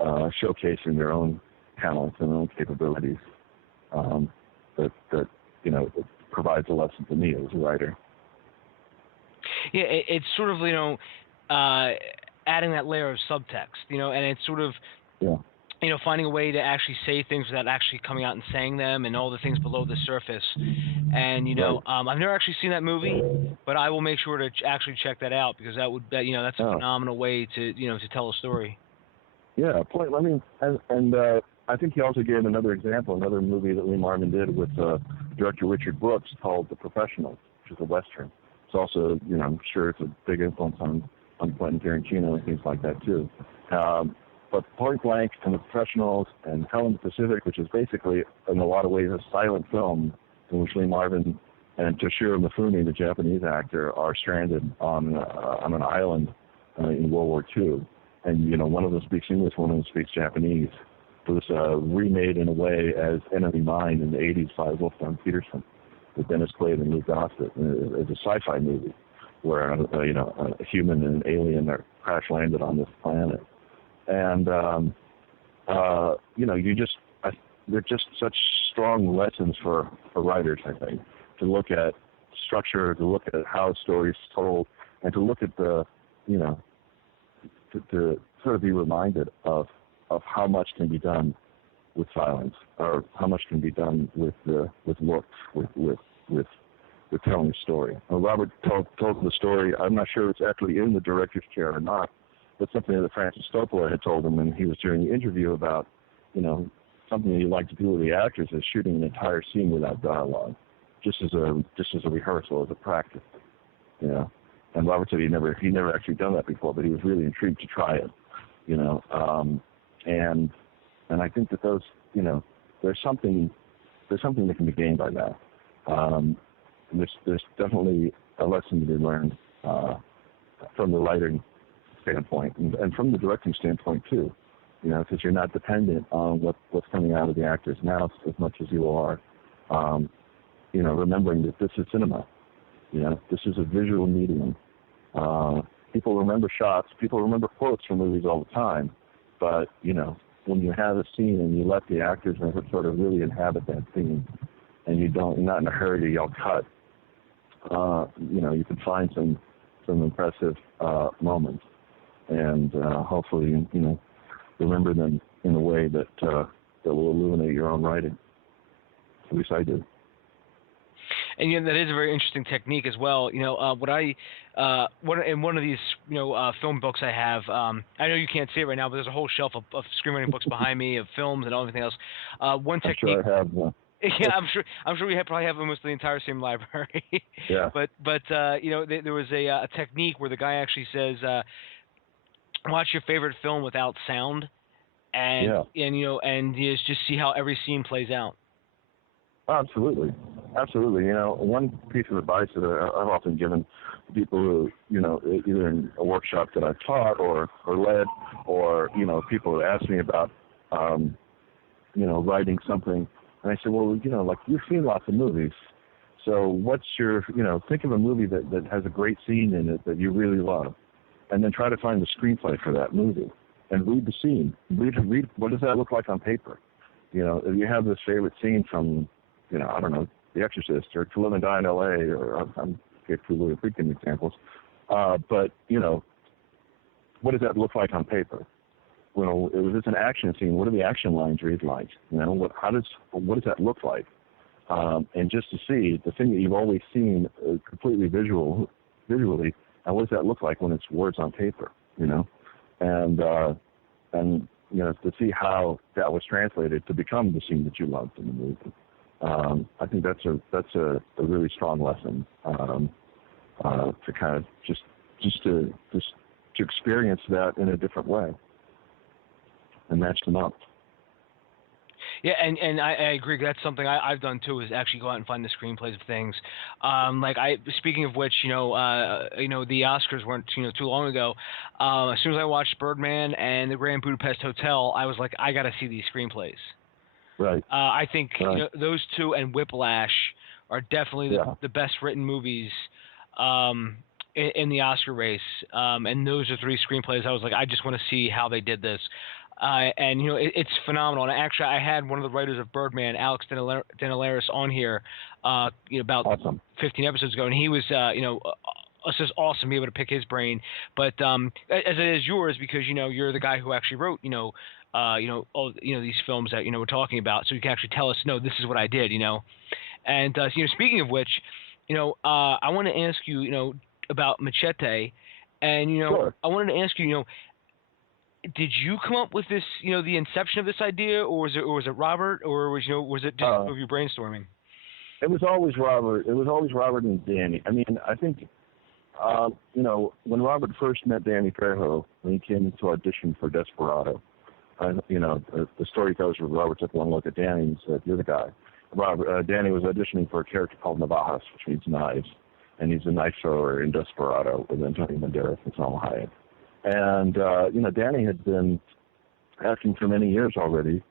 showcasing their own talents and their own capabilities that it provides a lesson to me as a writer. Yeah, it's sort of adding that layer of subtext, and it's sort of finding a way to actually say things without actually coming out and saying them, and all the things below the surface. And I've never actually seen that movie, but I will make sure to actually check that out, because that's a phenomenal way to tell a story. Yeah, I think he also gave another example, another movie that Lee Marvin did with director Richard Brooks called The Professionals, which is a Western. It's also, I'm sure it's a big influence on Quentin Tarantino and things like that too. But Point Blank and The Professionals and Hell in the Pacific, which is basically, in a lot of ways, a silent film in which Lee Marvin and Toshiro Mifune, the Japanese actor, are stranded on an island in World War II. And, one of them speaks English, one of them speaks Japanese. It was remade in a way as Enemy Mine in the 80s by Wolfgang Peterson, with Dennis Quaid and Lou Gossett. It's a sci-fi movie where, a human and an alien are crash-landed on this planet. And, they're just such strong lessons for writers, I think, to look at structure, to look at how a story is told, and to look at to sort of be reminded of how much can be done with silence, or how much can be done with looks, with telling a story. Well, Robert told the story. I'm not sure it's actually in the director's chair or not, but something that Francis Coppola had told him when he was doing the interview about, something that you like to do with the actors is shooting an entire scene without dialogue, just as a rehearsal, as a practice, And Robert said he never actually done that before, but he was really intrigued to try it, And I think that those, there's something that can be gained by that. There's definitely a lesson to be learned from the writing standpoint and from the directing standpoint too, because you're not dependent on what's coming out of the actor's mouth as much as you are, remembering that this is cinema. This is a visual medium. People remember shots, people remember quotes from movies all the time, but, when you have a scene and you let the actors sort of really inhabit that scene, and you're not in a hurry to yell cut, you can find some impressive moments, and hopefully, remember them in a way that that will illuminate your own writing. At least I do. And that is a very interesting technique as well. In one of these film books I have, I know you can't see it right now, but there's a whole shelf of screenwriting books behind me, of films and everything else. One technique. I'm sure I have one. Yeah, I'm sure we probably have almost the entire same library. Yeah. But there was a technique where the guy actually says, watch your favorite film without sound, and just see how every scene plays out. Absolutely. One piece of advice that I've often given people who, either in a workshop that I've taught or led, or, people who ask me about, writing something. And I said, well, like you've seen lots of movies. So what's your, think of a movie that has a great scene in it that you really love. And then try to find the screenplay for that movie and read the scene. Read what does that look like on paper? If you have this favorite scene from, I don't know, The Exorcist or To Live and Die in L.A. or I'm giving two really freaking examples. But, what does that look like on paper? If it's an action scene, what do the action lines read like? What does that look like? And just to see the thing that you've always seen completely visually, and what does that look like when it's words on paper? And to see how that was translated to become the scene that you loved in the movie. I think that's a really strong lesson to kind of just to experience that in a different way and match them up. Yeah, and I agree. That's something I've done too, is actually go out and find the screenplays of things. Speaking of which, the Oscars weren't too long ago. As soon as I watched Birdman and The Grand Budapest Hotel, I was like, I got to see these screenplays. Right. I think those two and Whiplash are definitely the best written movies in the Oscar race. And those are three screenplays. I was like, I just want to see how they did this. It's phenomenal. And actually, I had one of the writers of Birdman, Alex Denelaris, on here about 15 episodes ago, and he was, it's just awesome to be able to pick his brain. But as it is yours, because you're the guy who actually wrote these films that we're talking about, so you can actually tell us, no, this is what I did, And speaking of which, I want to ask you, about Machette, and Sure. I wanted to ask you, did you come up with this, the inception of this idea, or was it Robert, or was it just of your brainstorming? It was always Robert. It was always Robert and Danny. I mean, I think, when Robert first met Danny Trejo, when he came to audition for Desperado, the story goes where Robert took one look at Danny and said, "You're the guy." Danny was auditioning for a character called Navajas, which means knives, and he's a knife thrower in Desperado with Antonio Banderas and Salma Hayek. And, Danny had been acting for many years already,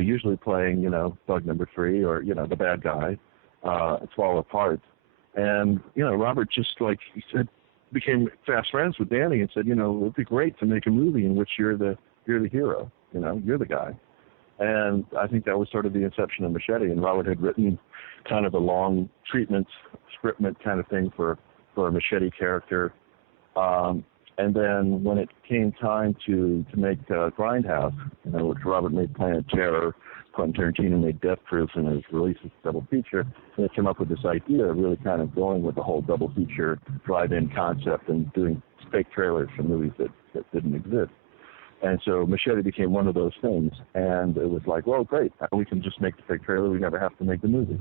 usually playing, Bug Number 3 or, the bad guy, Swallow Apart. And, Robert just, he said, became fast friends with Danny and said, it would be great to make a movie in which you're the hero, you're the guy. And I think that was sort of the inception of Machette. And Robert had written kind of a long scriptment kind of thing for a Machette character. And then when it came time to make Grindhouse, which Robert made Planet Terror, Quentin Tarantino made Death Proof, and it was released as a double feature, and it came up with this idea of really kind of going with the whole double feature drive-in concept and doing fake trailers for movies that didn't exist. And so Machette became one of those things, and it was like, well, great, we can just make the fake trailer, we never have to make the movie.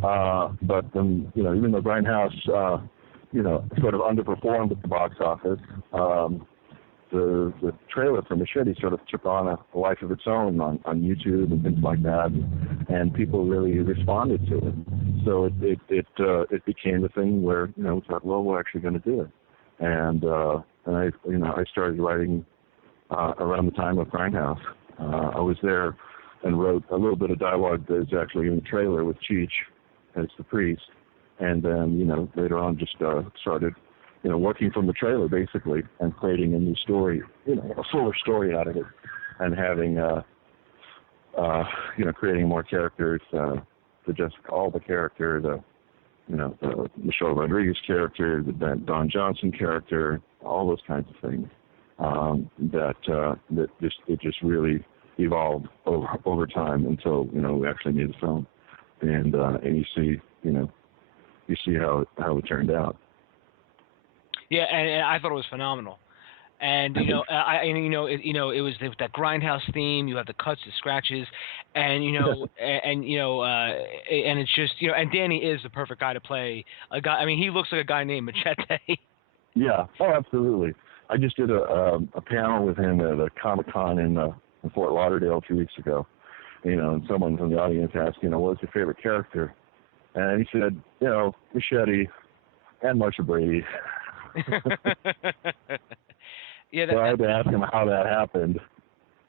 But even though Grindhouse sort of underperformed at the box office, the trailer for Machette sort of took on a life of its own on YouTube and things like that, and people really responded to it. So it became the thing where we thought, well, we're actually going to do it, and I started writing around the time of Grindhouse. I was there and wrote a little bit of dialogue that is actually in the trailer with Cheech as the priest. And then, later on just started, working from the trailer, basically, and creating a new story, a fuller story out of it, and having, creating more characters, the Jessica Alba character, the Michelle Rodriguez character, the Don Johnson character, all those kinds of things. it just really evolved over time until we actually made the film, and you see how it turned out. Yeah, and I thought it was phenomenal. And it was that grindhouse theme. You have the cuts, the scratches, and and it's just and Danny is the perfect guy to play a guy. I mean, he looks like a guy named Machette. Yeah. Oh, absolutely. I just did a panel with him at a Comic-Con in Fort Lauderdale a few weeks ago. And someone from the audience asked, what's your favorite character? And he said, Machette and Marsha Brady. Yeah, so I had to ask him how that happened.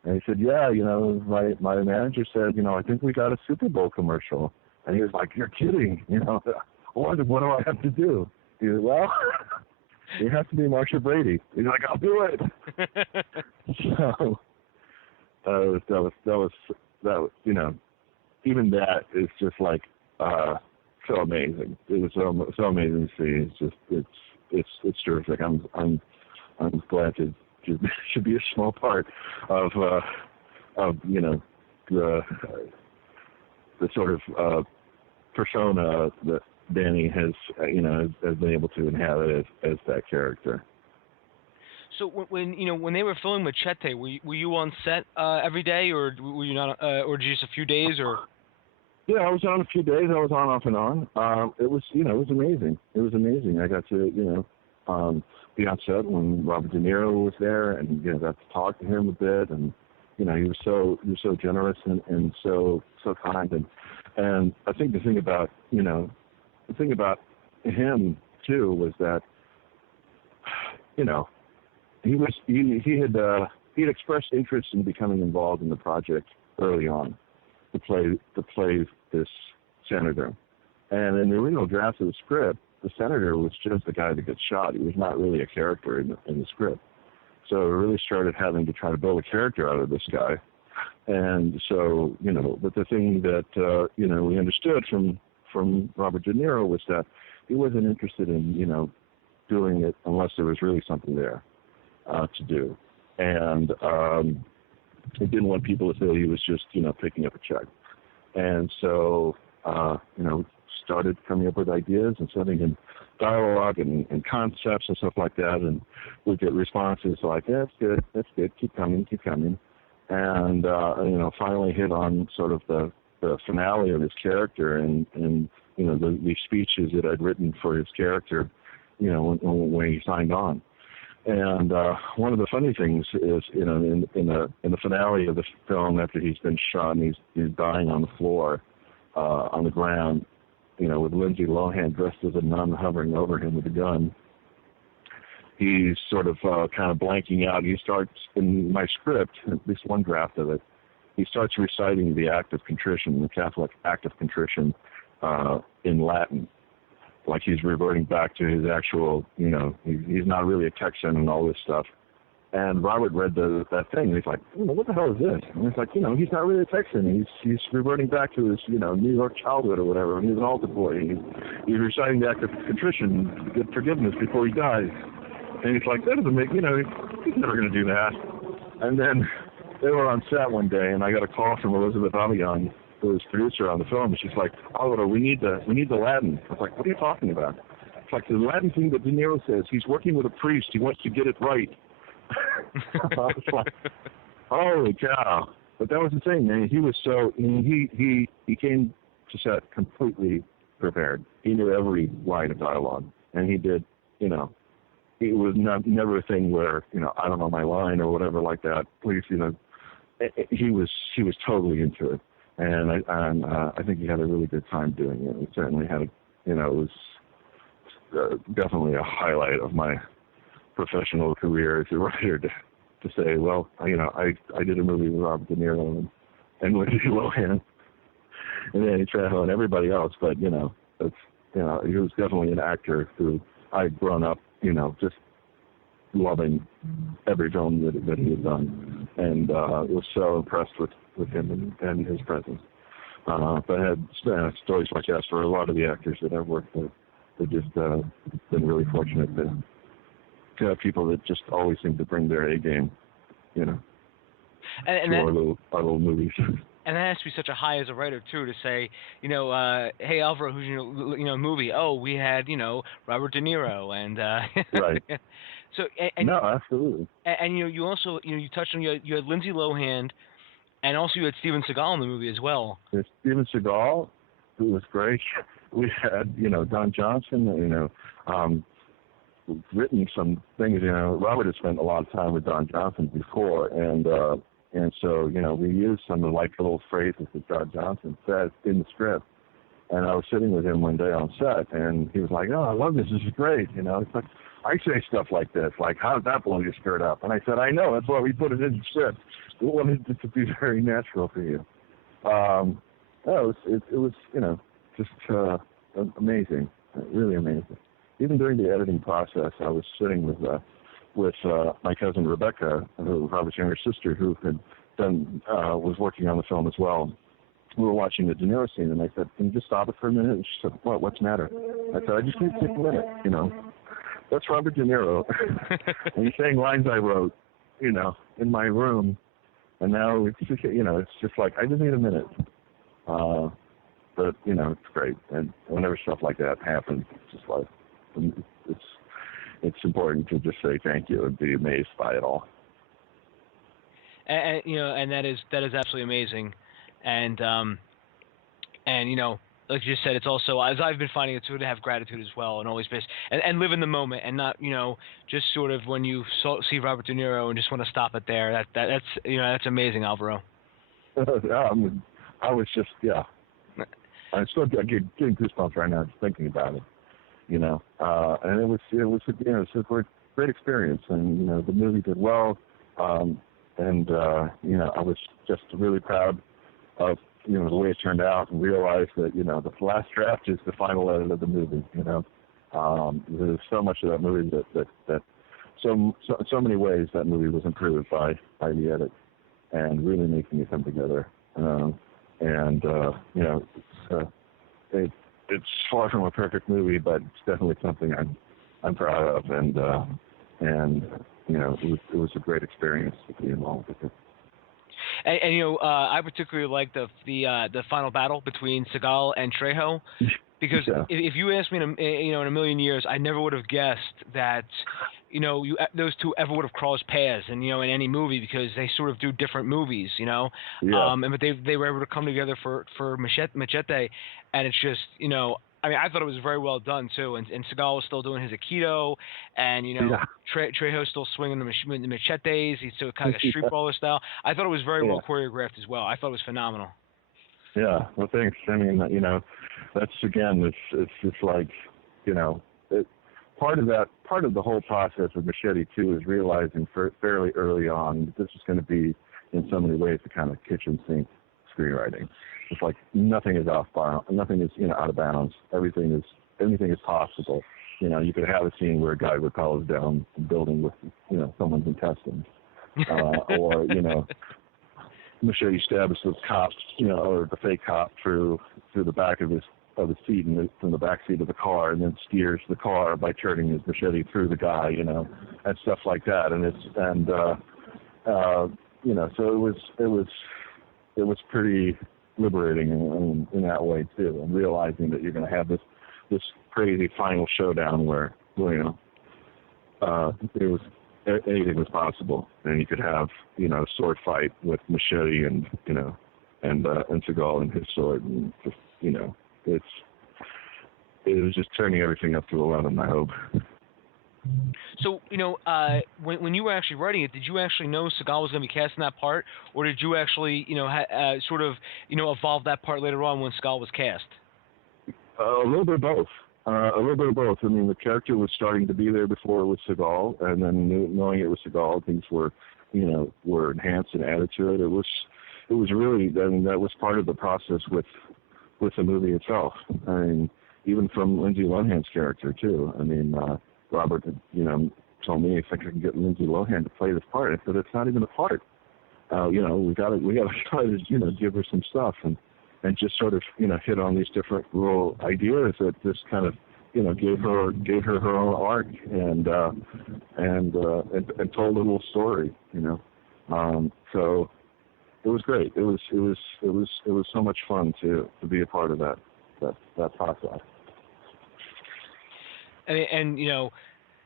And he said, yeah, my manager said, I think we got a Super Bowl commercial. And he was like, you're kidding. What do I have to do? He said, well, it has to be Marsha Brady. He's like, I'll do it. So that was even that is just like so amazing. It was so amazing to see. It's terrific. I'm glad to be a small part of the sort of persona that Danny has been able to inhabit as that character. So when they were filming Machette, were you on set every day, or were you not, or just a few days, or? Yeah, I was on a few days. I was on off and on. It was amazing. It was amazing. I got to be on set when Robert De Niro was there, and got to talk to him a bit, and he was so generous and so kind, and I think the thing about him too was that he had expressed interest in becoming involved in the project early on to play this senator, and in the original draft of the script, the senator was just the guy that gets shot. He was not really a character in the script. So we really started having to try to build a character out of this guy. And so, but the thing that, we understood from Robert De Niro was that he wasn't interested in, doing it unless there was really something there to do. And he didn't want people to feel he was just, picking up a check. And so, started coming up with ideas and sending in dialogue and concepts and stuff like that, and we'd get responses like, yeah, that's good, keep coming, and finally hit on sort of the finale of his character and the speeches that I'd written for his character, when he signed on. And one of the funny things is, in the finale of the film, after he's been shot and he's dying on the floor, on the ground, with Lindsay Lohan dressed as a nun hovering over him with a gun, he's sort of kind of blanking out. He starts, in my script, at least one draft of it, he starts reciting the act of contrition, the Catholic act of contrition, in Latin. Like he's reverting back to his actual, he's not really a Texan and all this stuff. And Robert read that thing, and he's like, what the hell is this? And he's like, he's not really a Texan. He's reverting back to his, New York childhood or whatever. And he's an altar boy. He's reciting the act of contrition to get forgiveness before he dies. And he's like, that doesn't make, he's never going to do that. And then they were on set one day, and I got a call from Elizabeth Avion, who was producer on the film, and she's like, Alvaro, we need the Latin. I was like, what are you talking about? It's like the Latin thing that De Niro says. He's working with a priest. He wants to get it right. I was like, holy cow. But that was the thing, man. He was so, he came to set completely prepared. He knew every line of dialogue. And he did, it was never a thing where, I don't know my line or whatever like that. Please, he was totally into it. And I think he had a really good time doing it. He certainly had it was definitely a highlight of my professional career as a writer to say, well, I did a movie with Robert De Niro and Lindsay Lohan and Danny Trejo and everybody else, but he was definitely an actor who I'd grown up, just loving every film that he had done, and was so impressed with him and his presence. But I had stories like that for a lot of the actors that I've worked with. They've just been really fortunate to have people that just always seem to bring their A game, you know, and to that, our little movies. And that has to be such a high as a writer too, to say, hey Alvaro, who's your movie? Oh, we had Robert De Niro and Right. So no, absolutely. And you also you touched on you had Lindsay Lohan, and also you had Steven Seagal in the movie as well. There's Steven Seagal, who was great. We had Don Johnson, written some things. Robert had spent a lot of time with Don Johnson before, and so we used some of the little phrases that Don Johnson said in the script. And I was sitting with him one day on set, and he was like, "Oh, I love this. This is great." It's like, I say stuff like this, like, "How did that blow your skirt up?" And I said, "I know. That's why we put it in the script. We wanted it to be very natural for you." It was just amazing, really amazing. Even during the editing process, I was sitting with my cousin Rebecca, Robert's younger sister, who had was working on the film as well. We were watching the De Niro scene, and I said, "Can you just stop it for a minute?" And she said, "What's the matter?" I said, "I just need to take a minute, That's Robert De Niro. And he's saying lines I wrote, in my room, and now it's just like, I just need a minute." But, it's great. And whenever stuff like that happens, it's just like, it's important to just say thank you and be amazed by it all. And that is absolutely amazing. And like you just said, it's also, as I've been finding, it's good to have gratitude as well, and always and live in the moment, and not just sort of when you see Robert De Niro and just want to stop it there. That's amazing, Alvaro. I was just I'm still getting goosebumps right now just thinking about it. And it was a great experience, and the movie did well, and I was just really proud of the way it turned out, and realized that the last draft is the final edit of the movie. There's so much of that movie that so many ways that movie was improved by the edit, and really making it come together. It's far from a perfect movie, but it's definitely something I'm proud of, and it was a great experience to be involved with it. And I particularly like the final battle between Seagal and Trejo, because if you asked me in a million years, I never would have guessed that those two ever would have crossed paths in any movie, because they sort of do different movies, Yeah. But they were able to come together for Machette, and it's just I thought it was very well done too, and Seagal was still doing his Aikido, and Trejo's still swinging the machetes. He's still kind of street brawler style. I thought it was very well choreographed as well. I thought it was phenomenal. Yeah, well, thanks. I mean, that's again, it's just like, part of the whole process of Machete too is realizing fairly early on that this is going to be in so many ways the kind of kitchen sink screenwriting. It's like nothing is off bounds, nothing is out of bounds. Everything is possible. You could have a scene where a guy rappels down a building with someone's intestines, or Machete stabs the cop, or the fake cop through the back of his seat from the back seat of the car, and then steers the car by turning his machete through the guy, and stuff like that. So it was pretty liberating in that way too, and realizing that you're going to have this crazy final showdown where anything was possible, and you could have a sword fight with Machete and Seagal and his sword, and just it was just turning everything up to 11, I hope. So, when you were actually writing it, did you actually know Seagal was going to be cast in that part, or did you actually, evolve that part later on when Seagal was cast? A little bit of both. I mean, the character was starting to be there before it was Seagal, and then knowing it was Seagal, things were enhanced and added to it. It was really, that was part of the process with the movie itself. I mean, even from Lindsay Lohan's character too. I mean, Robert, told me if I could get Lindsay Lohan to play this part. I said, it's not even a part. We got to try to, give her some stuff and just sort of, hit on these different little ideas that just kind of gave her her own arc and told a little story. So it was great. It was so much fun to be a part of that process. And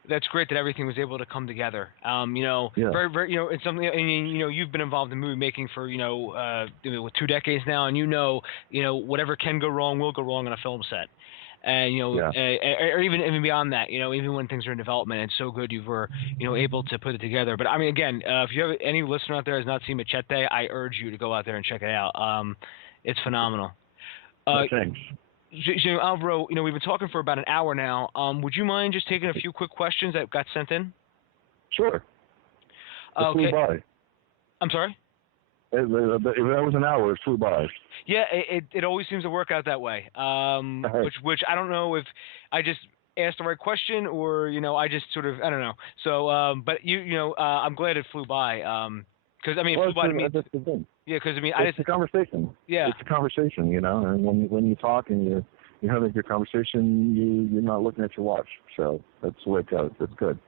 that's great that everything was able to come together. Very, very, it's something, and you've been involved in movie making for, 2 decades now, and whatever can go wrong will go wrong on a film set. And, or even beyond that, even when things are in development, it's so good you were, able to put it together. But I mean, again, if you have any listener out there who has not seen Machette, I urge you to go out there and check it out. It's phenomenal. Thanks. Alvaro, we've been talking for about an hour now. Would you mind just taking a few quick questions that got sent in? Sure. It flew by. I'm sorry? That was an hour. It flew by. Yeah, it always seems to work out that way. Which I don't know if I just asked the right question or I just sort of I don't know. So, but I'm glad it flew by. Because it flew by to me. That's the thing. Yeah, because it's a conversation. Yeah, it's a conversation, and when you talk and you're having your conversation, you're not looking at your watch. So that's the way it goes. That's good.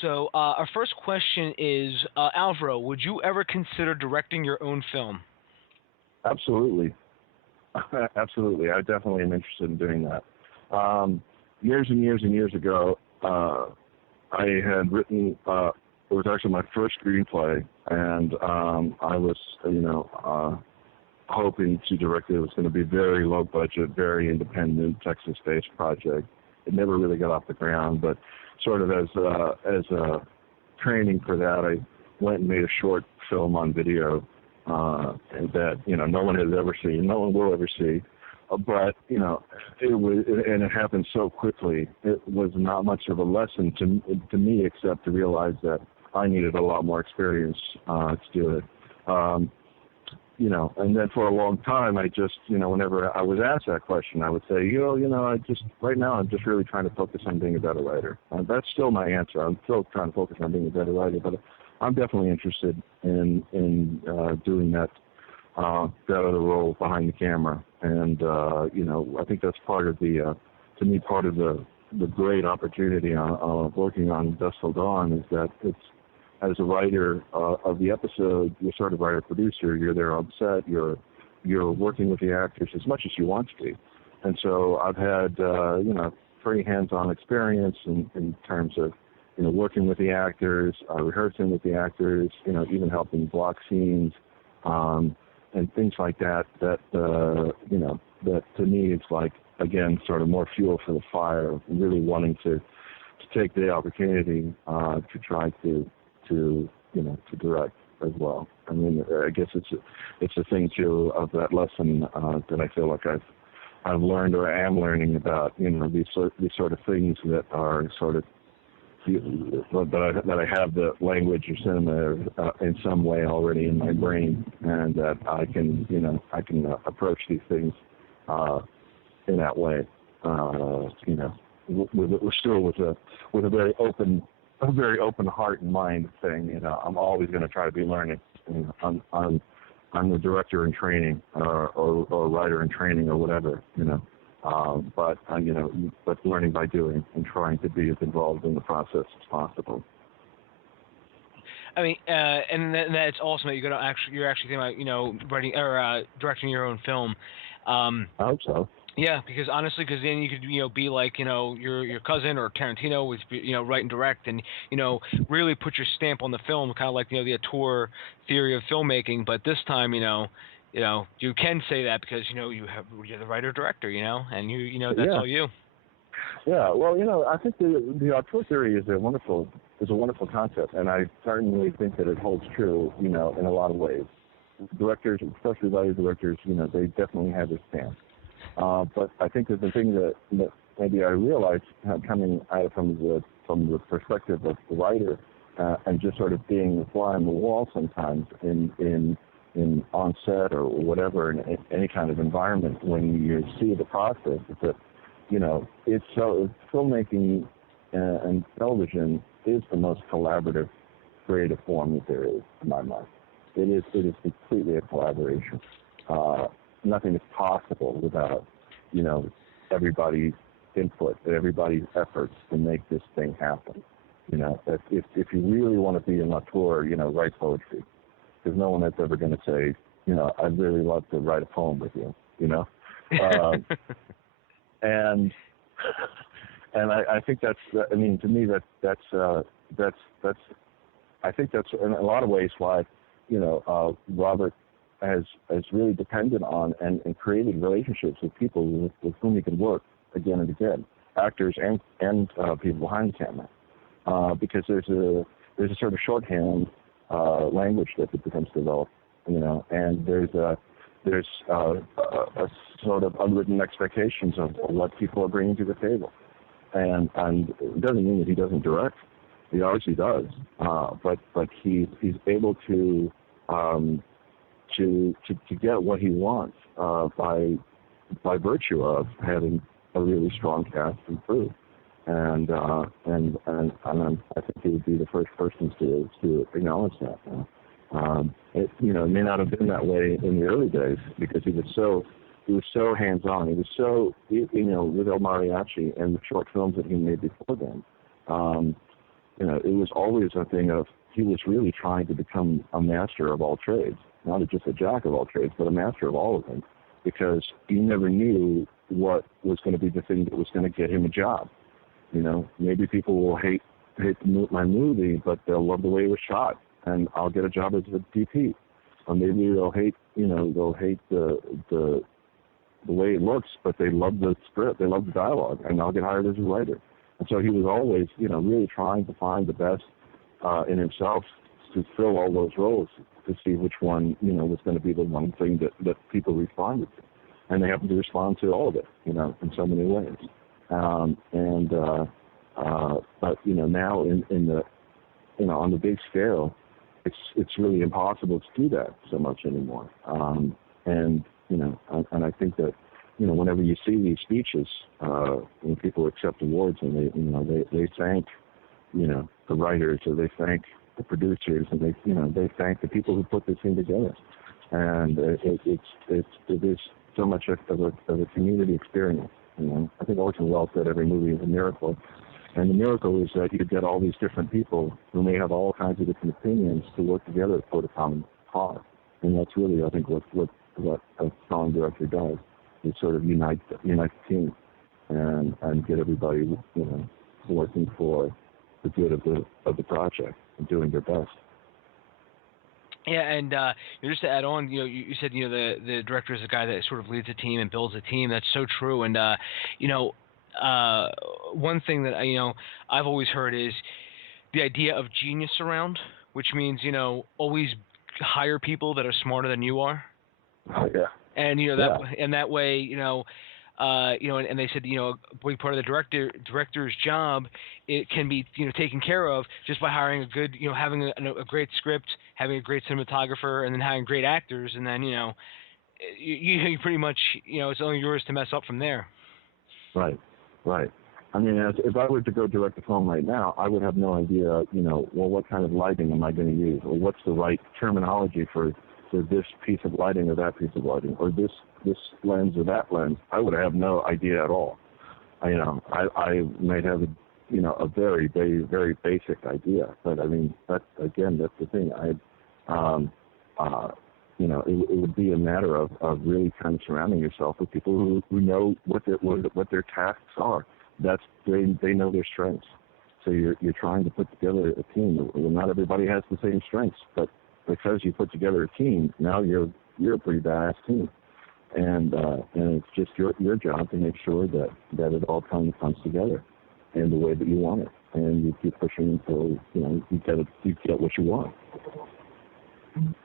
So our first question is, Alvaro, would you ever consider directing your own film? Absolutely. Absolutely. I definitely am interested in doing that. Years and years and years ago, I had written, it was actually my first screenplay, and I was, hoping to direct it. It was going to be very low budget, very independent, Texas-based project. It never really got off the ground, but sort of as a training for that, I went and made a short film on video that no one has ever seen, no one will ever see. But it was, and it happened so quickly. It was not much of a lesson to me, except to realize that I needed a lot more experience to do it. And then for a long time, I just, whenever I was asked that question, I would say, right now I'm just really trying to focus on being a better writer. That's still my answer. I'm still trying to focus on being a better writer, but I'm definitely interested in doing that other role behind the camera. And, I think that's part of the great opportunity on working on Dusk Till Dawn is that it's, as a writer of the episode, you're sort of writer-producer. You're there on set. You're working with the actors as much as you want to be. And so I've had, pretty hands-on experience in terms of, working with the actors, rehearsing with the actors, even helping block scenes, and things like that, that to me it's like, again, sort of more fuel for the fire, really wanting to take the opportunity to try to direct as well. I mean, I guess it's a thing too of that lesson that I feel like I've learned or am learning about, these sort of things that are sort of that I have the language or cinema in some way already in my brain, and that I can approach these things in that way. We're still with a very open heart and mind thing. I'm always going to try to be learning. I'm the director in training or writer in training or whatever. But learning by doing and trying to be as involved in the process as possible. I mean, and that's awesome that you're actually thinking about writing or directing your own film. I hope so. Yeah, because honestly, then you could be like your cousin or Tarantino with write and direct, and really put your stamp on the film, kind of like the auteur theory of filmmaking. But this time, you can say that because you're the writer director, and that's all you. Yeah, well, I think the auteur theory is a wonderful concept, and I certainly think that it holds true, in a lot of ways. Directors, especially writer directors, they definitely have this stamp. But I think that the thing that maybe I realized coming out of from the perspective of the writer and just sort of being the fly on the wall sometimes in on set or whatever in any kind of environment, when you see the process, is that it's so filmmaking and television is the most collaborative creative form that there is in my mind. It is completely a collaboration. Nothing is possible without, everybody input, everybody's efforts to make this thing happen. If you really want to be an auteur, write poetry, because no one is ever going to say, I'd really love to write a poem with you, and I think that's, to me that's I think that's in a lot of ways why, Robert has really depended on and created relationships with people with whom he can work again and again, actors and people behind the camera, because there's a sort of shorthand language that becomes developed, and there's a sort of unwritten expectations of what people are bringing to the table, and it doesn't mean that he doesn't direct. He obviously does, but he's able to get what he wants by virtue of having a really strong cast and crew, and I think he would be the first person to acknowledge that. It may not have been that way in the early days because he was so hands-on. He was so with El Mariachi and the short films that he made before then. It was always a thing of he was really trying to become a master of all trades, not just a jack of all trades, but a master of all of them, because he never knew what was going to be the thing that was going to get him a job. Maybe people will hate my movie, but they'll love the way it was shot, and I'll get a job as a DP. Or maybe they'll hate the way it looks, but they love the script, they love the dialogue, and I'll get hired as a writer. And so he was always, really trying to find the best in himself to fill all those roles, to see which one, was going to be the one thing that people responded to. And they happened to respond to all of it, in so many ways. But now in the, on the big scale, it's really impossible to do that so much anymore. And I think that, whenever you see these speeches, when people accept awards and they thank, the writers, or they thank the producers, and they thank the people who put this thing together. And it is so much of a community experience. I think Orson Welles said every movie is a miracle. And the miracle is that you get all these different people who may have all kinds of different opinions to work together for the common cause. And that's really, I think, what a strong director does, is sort of unite the team and get everybody, working for the good of the project and doing their best. Yeah, and just to add on, you said the director is the guy that sort of leads a team and builds a team. That's so true. And one thing that I've always heard is the idea of genius around, which means always hire people that are smarter than you are. Oh, yeah. And that way, and they said, a big part of the director's job, it can be, taken care of just by hiring a good, having a great script, having a great cinematographer, and then having great actors, and then, you pretty much, it's only yours to mess up from there. Right. I mean, if I were to go direct a film right now, I would have no idea, what kind of lighting am I going to use, or what's the right terminology for this piece of lighting or that piece of lighting, or this lens or that lens. I would have no idea at all. I might have a very, very, very basic idea, but I mean, that's the thing. It would be a matter of really kind of surrounding yourself with people who know what their tasks are. They know their strengths. So you're trying to put together a team. Well, not everybody has the same strengths, but because you put together a team, now you're a pretty badass team, and it's just your job to make sure that it all comes together in the way that you want it, and you keep pushing until you get what you want.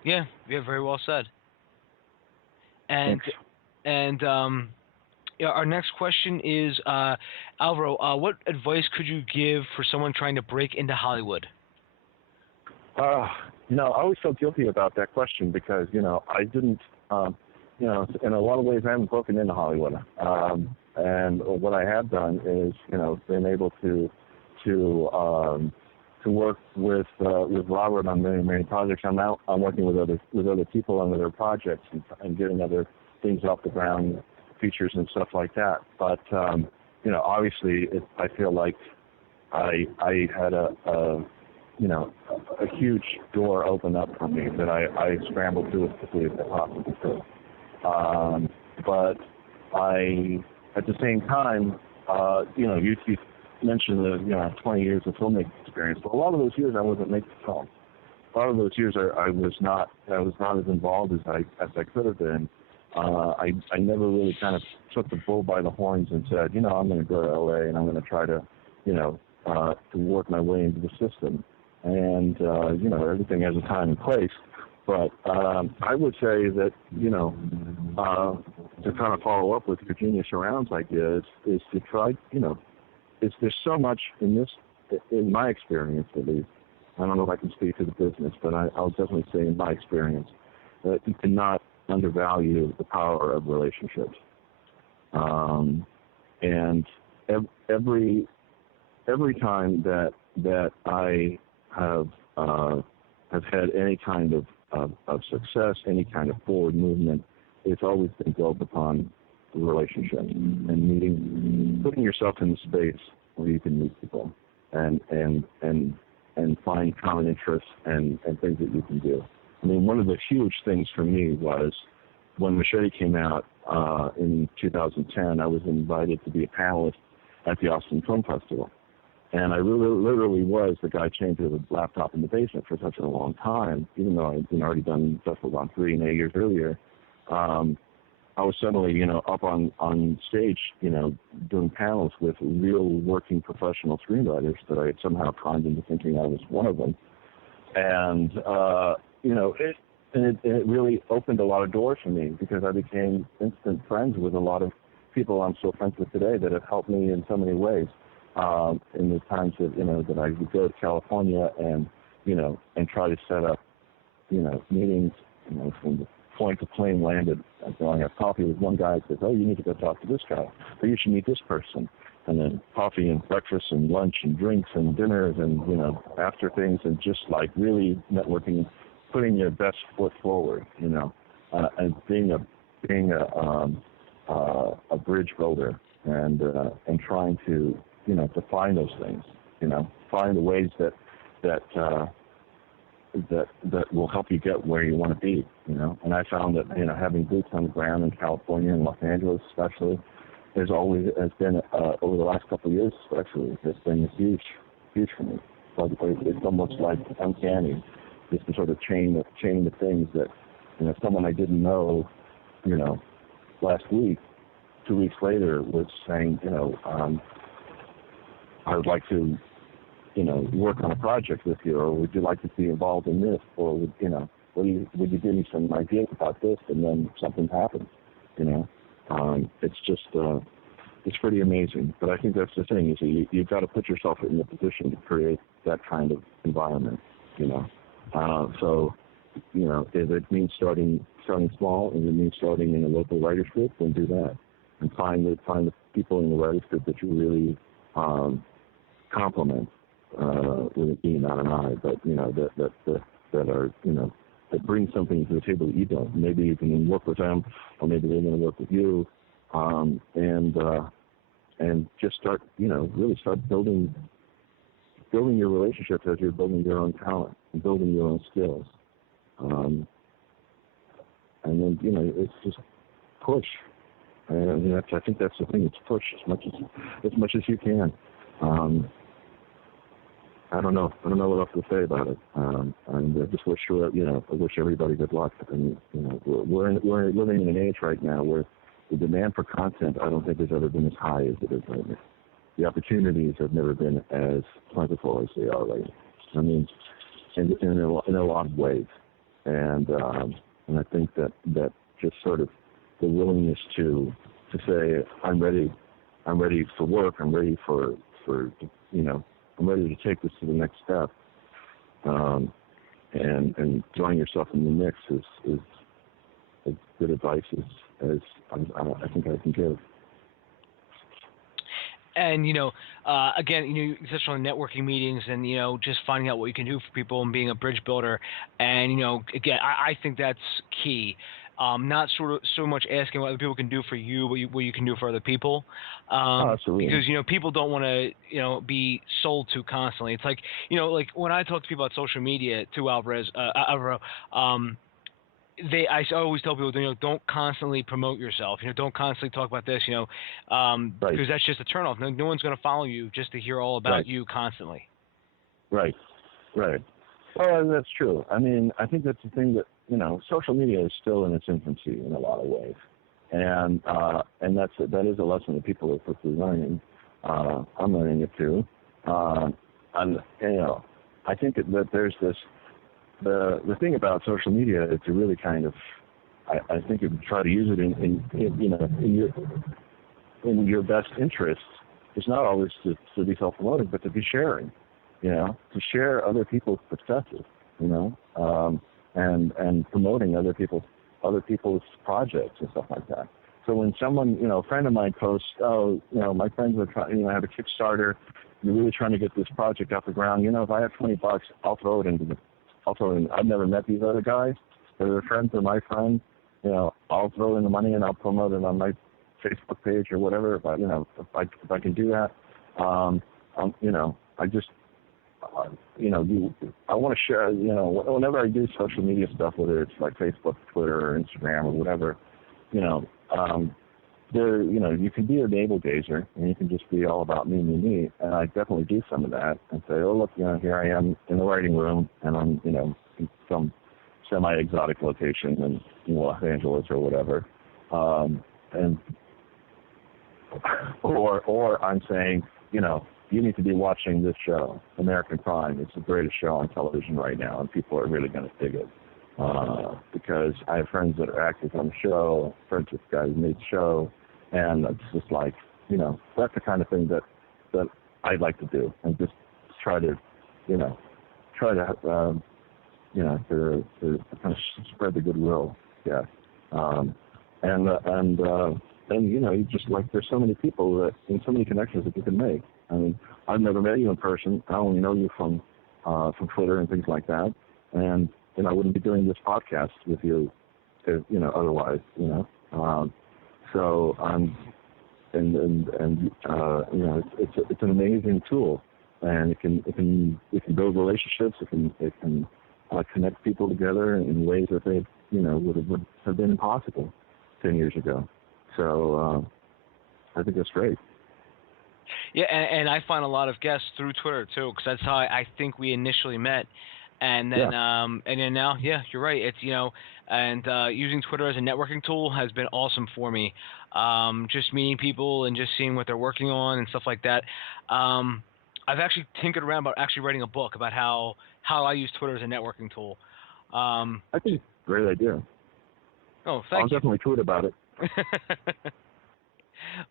Yeah, very well said. And our next question is, Alvaro, what advice could you give for someone trying to break into Hollywood? I always felt guilty about that question because, I didn't, in a lot of ways I haven't broken into Hollywood. And what I have done is, been able to work with Robert on many projects. I'm working with other people on other projects and getting other things off the ground, features and stuff like that. But, obviously, I feel like I had a huge door open up for me that I scrambled through as quickly as I possibly could. But at the same time, you mentioned the 20 years of filmmaking experience. But a lot of those years I wasn't making films. A lot of those years I was not as involved as I could have been. I never really kind of took the bull by the horns and said, I'm going to go to LA and I'm going to try to to work my way into the system. And everything has a time and place. But I would say that to kind of follow up with your Genius Surrounds idea is to try there's so much in my experience at least. I don't know if I can speak to the business, but I'll definitely say in my experience that you cannot undervalue the power of relationships. And every time that I have had any kind of success, any kind of forward movement, it's always been built upon the relationship and putting yourself in the space where you can meet people and find common interests and things that you can do. I mean, one of the huge things for me was when Machette came out in 2010, I was invited to be a panelist at the Austin Film Festival. And I literally was the guy chained to the laptop in the basement for such a long time, even though I'd already done Festival on 3 and 8 years earlier. I was suddenly, up on stage, doing panels with real working professional screenwriters that I had somehow conned into thinking I was one of them. And, it really opened a lot of doors for me because I became instant friends with a lot of people I'm still friends with today that have helped me in so many ways. In the times that I would go to California and try to set up, meetings, from the point the plane landed, going have coffee with one guy that says, oh, you need to go talk to this guy, or you should meet this person. And then coffee and breakfast and lunch and drinks and dinners and, after things and just like really networking, putting your best foot forward, and being a bridge builder and trying to, to find those things, find the ways that will help you get where you want to be, And I found that, having boots on the ground in California and Los Angeles especially has been, over the last couple of years especially, has been huge for me. It's almost like uncanny, just to sort of chain the things that, someone I didn't know, last week, 2 weeks later was saying, I would like to, work on a project with you, or would you like to be involved in this, or would you give me some ideas about this, and then something happens, It's just, it's pretty amazing. But I think that's the thing, is you've got to put yourself in the position to create that kind of environment, So, if it means starting small, and it means starting in a local writers group, then do that, and find the people in the writers group that you really complement with an E, not an I, but that are that bring something to the table that you don't. Maybe you can work with them, or maybe they're going to work with you, and just start really start building your relationships as you're building your own talent and building your own skills, and then it's just push. And I think that's the thing. It's push as much as you can. I don't know what else to say about it. And I just wish I wish everybody good luck. And we're living in an age right now where the demand for content I don't think has ever been as high as it is right now. The opportunities have never been as plentiful as they are right now. I mean, in a lot of ways. And I think that just sort of the willingness to say I'm ready for work, I'm ready for I'm ready to take this to the next step, and throwing yourself in the mix is as good advice as I think I can give. And, again, you touched on networking meetings and, just finding out what you can do for people and being a bridge builder. And, again, I think that's key. not sort of so much asking what other people can do for you, what you can do for other people. Absolutely. Because, people don't want to, be sold to constantly. It's like, like when I talk to people about social media to Alvaro, I always tell people, don't constantly promote yourself. Don't constantly talk about this. Right. Because that's just a turnoff. No one's going to follow you just to hear all about you constantly. Right. Right. Well, that's true. I mean, I think that's the thing that social media is still in its infancy in a lot of ways, and that is a lesson that people are quickly learning. I'm learning it too, and I think that there's this. The thing about social media is to really kind of, I think, if you try to use it in your best interests, it's not always to be self-promoting, but to be sharing, to share other people's successes, and promoting other people's projects and stuff like that. So when someone, a friend of mine posts, my friends are trying, have a Kickstarter, you're really trying to get this project off the ground. If I have $20, I'll throw it into I've never met these other guys. They're friends of my friends. I'll throw in the money and I'll promote it on my Facebook page or whatever. But if I can do that, I just, I want to share. Whenever I do social media stuff, whether it's like Facebook, Twitter, or Instagram, or whatever, there, you can be a navel gazer and you can just be all about me, and I definitely do some of that and say, oh look, here I am in the writing room and I'm, in some semi-exotic location in Los Angeles or whatever, and or I'm saying, you need to be watching this show, American Crime. It's the greatest show on television right now, and people are really going to dig it. Because I have friends that are actors on the show, friends with guys who made the show, and it's just like, that's the kind of thing that I'd like to do, and just try to to kind of spread the goodwill, yeah. You just like, there's so many people and so many connections that you can make. I mean, I've never met you in person. I only know you from Twitter and things like that, and I wouldn't be doing this podcast with you, otherwise, So it's an amazing tool, and it can build relationships. It can connect people together in ways that they would have been impossible 10 years ago. So I think that's great. Yeah, and I find a lot of guests through Twitter too, because that's how I think we initially met. And then, and then now, yeah, you're right. It's using Twitter as a networking tool has been awesome for me. Just meeting people and just seeing what they're working on and stuff like that. I've actually tinkered around about actually writing a book about how I use Twitter as a networking tool. I think it's a great idea. Oh, thank you. I'll definitely tweet about it.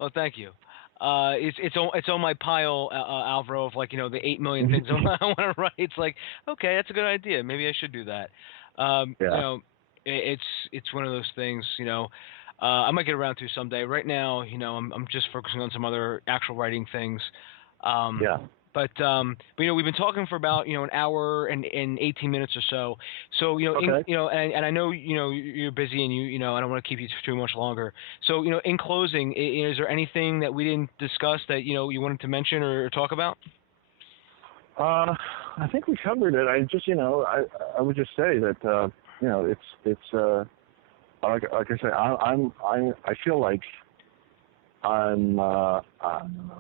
Well, thank you. It's on my pile, Alvaro, of the 8 million things I want to write. It's like, okay, that's a good idea. Maybe I should do that. It's one of those things. I might get around to someday. Right now, I'm just focusing on some other actual writing things. But we've been talking for about an hour and 18 minutes or so. So okay. And I know you're busy and I don't want to keep you too much longer. So in closing, is there anything that we didn't discuss that you wanted to mention or talk about? I think we covered it. I just I would just say that it's like I say, I feel like I'm not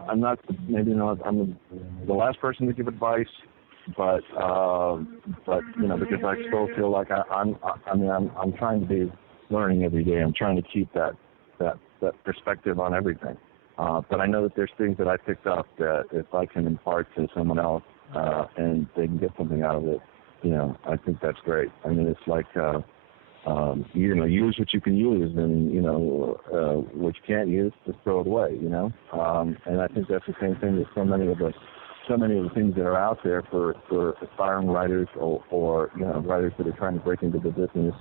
I'm the last person to give advice, but because I still feel like I'm trying to be learning every day. I'm trying to keep that perspective on everything. But I know that there's things that I picked up that if I can impart to someone else and they can get something out of it, I think that's great. I mean, it's like use what you can use, and what you can't use, just throw it away. And I think that's the same thing with so many of the things that are out there for aspiring writers or writers that are trying to break into the business.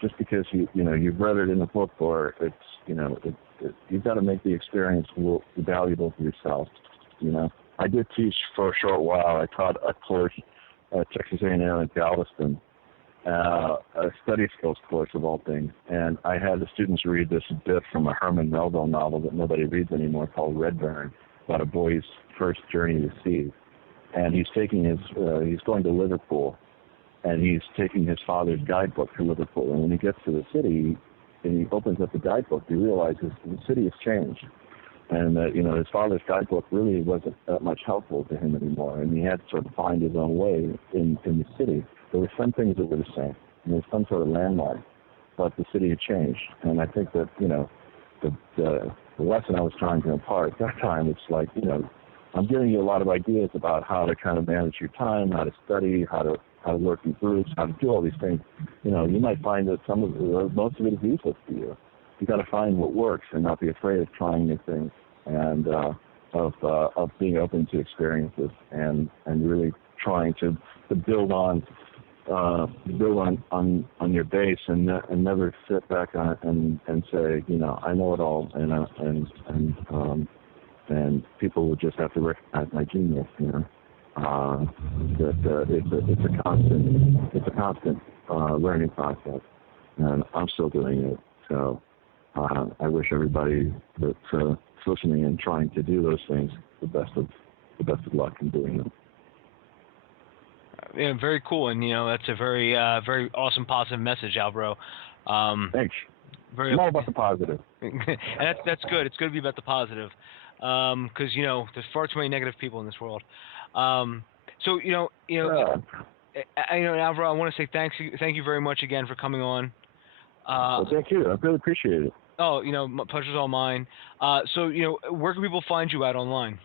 Just because you've read it in a book, or you've got to make the experience valuable for yourself. I did teach for a short while. I taught a course at Texas A&M at Galveston, a study skills course of all things, and I had the students read this bit from a Herman Melville novel that nobody reads anymore called Red Baron, about a boy's first journey to sea. And he's taking he's going to Liverpool, and he's taking his father's guidebook to Liverpool. And when he gets to the city, and he opens up the guidebook, he realizes the city has changed. And that, his father's guidebook really wasn't that much helpful to him anymore, and he had to sort of find his own way in the city. There were some things that were the same, and there was some sort of landmark, but the city had changed. And I think that, the lesson I was trying to impart at that time, it's like, I'm giving you a lot of ideas about how to kind of manage your time, how to study, how to work in groups, how to do all these things. You might find that most of it is useless to you. You got to find what works and not be afraid of trying new things, and of being open to experiences, and really trying to build on your base, and never sit back on it and say, I know it all, and people will just have to recognize my genius. That it's a constant learning process, and I'm still doing it. So I wish everybody that's listening and trying to do those things the best of luck in doing them. Yeah, very cool, and that's a very very awesome, positive message, Alvaro. Thanks. I'm all about the positive. And that's good. It's good to be about the positive, because there's far too many negative people in this world. So Alvaro, I want to say thank you very much again for coming on. Well, thank you. I really appreciate it. Oh, my pleasure's all mine. So where can people find you at online?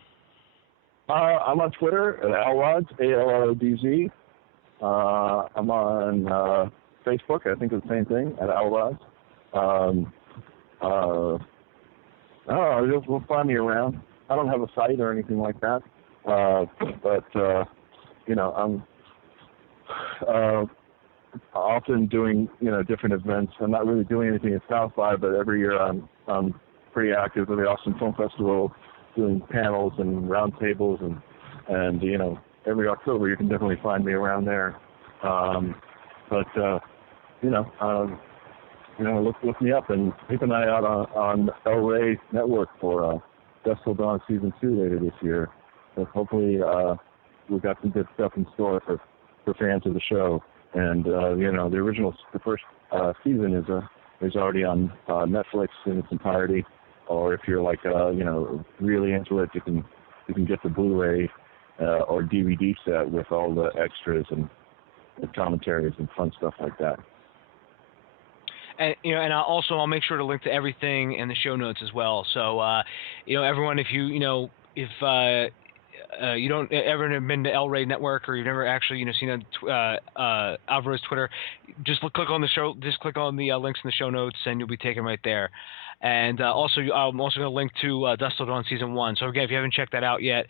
I'm on Twitter at Alrodz, ALRODZ. I'm on Facebook, I think it's the same thing, at Alrodz. You'll find me around. I don't have a site or anything like that, but I'm often doing different events. I'm not really doing anything at South by, but every year I'm pretty active with the Austin Film Festival, doing panels and roundtables, and every October you can definitely find me around there. Look me up and keep an eye out on El Rey Network for Dusk Till Dawn Season 2 later this year. So hopefully we've got some good stuff in store for fans of the show. And the first season is already on Netflix in its entirety. Or if you're really into it, you can get the Blu-ray or DVD set with all the extras and the commentaries and fun stuff like that. And and I'll make sure to link to everything in the show notes as well. So everyone, if you don't ever have been to El Rey Network, or you've never actually seen Alvaro's Twitter, just click on the links in the show notes, and you'll be taken right there. And also, I'm also going to link to Dusk Till Dawn Season 1. So again, if you haven't checked that out yet,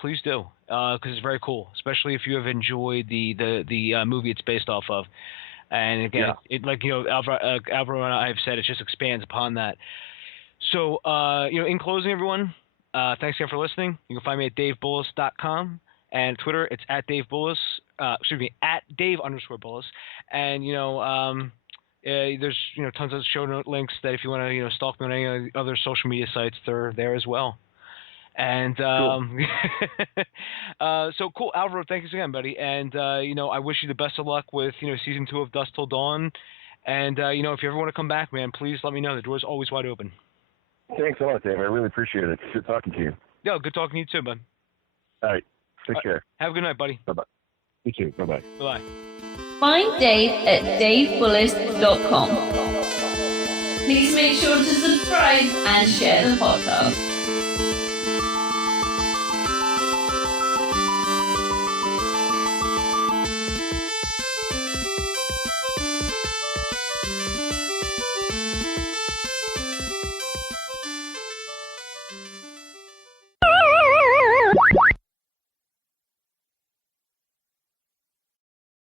please do, because it's very cool, especially if you have enjoyed the movie it's based off of. And again, Alvaro and I have said, it just expands upon that. So in closing, everyone, thanks again for listening. You can find me at davebullis.com, and Twitter, it's at davebullis. At Dave_Bullis. And there's tons of show note links that if you want to stalk me on any other social media sites, they're there as well. And cool. So cool, Alvaro, thanks again, buddy. And I wish you the best of luck with Season 2 of Dusk Till Dawn. And if you ever want to come back, man, please let me know. The door's always wide open. Thanks a lot, Dave. I really appreciate it. Good talking to you. Yeah, good talking to you too, bud. All right. Take care. Have a good night, buddy. Bye-bye. You too. Bye-bye. Bye-bye. Find Dave at davebullis.com. Please make sure to subscribe and share the podcast.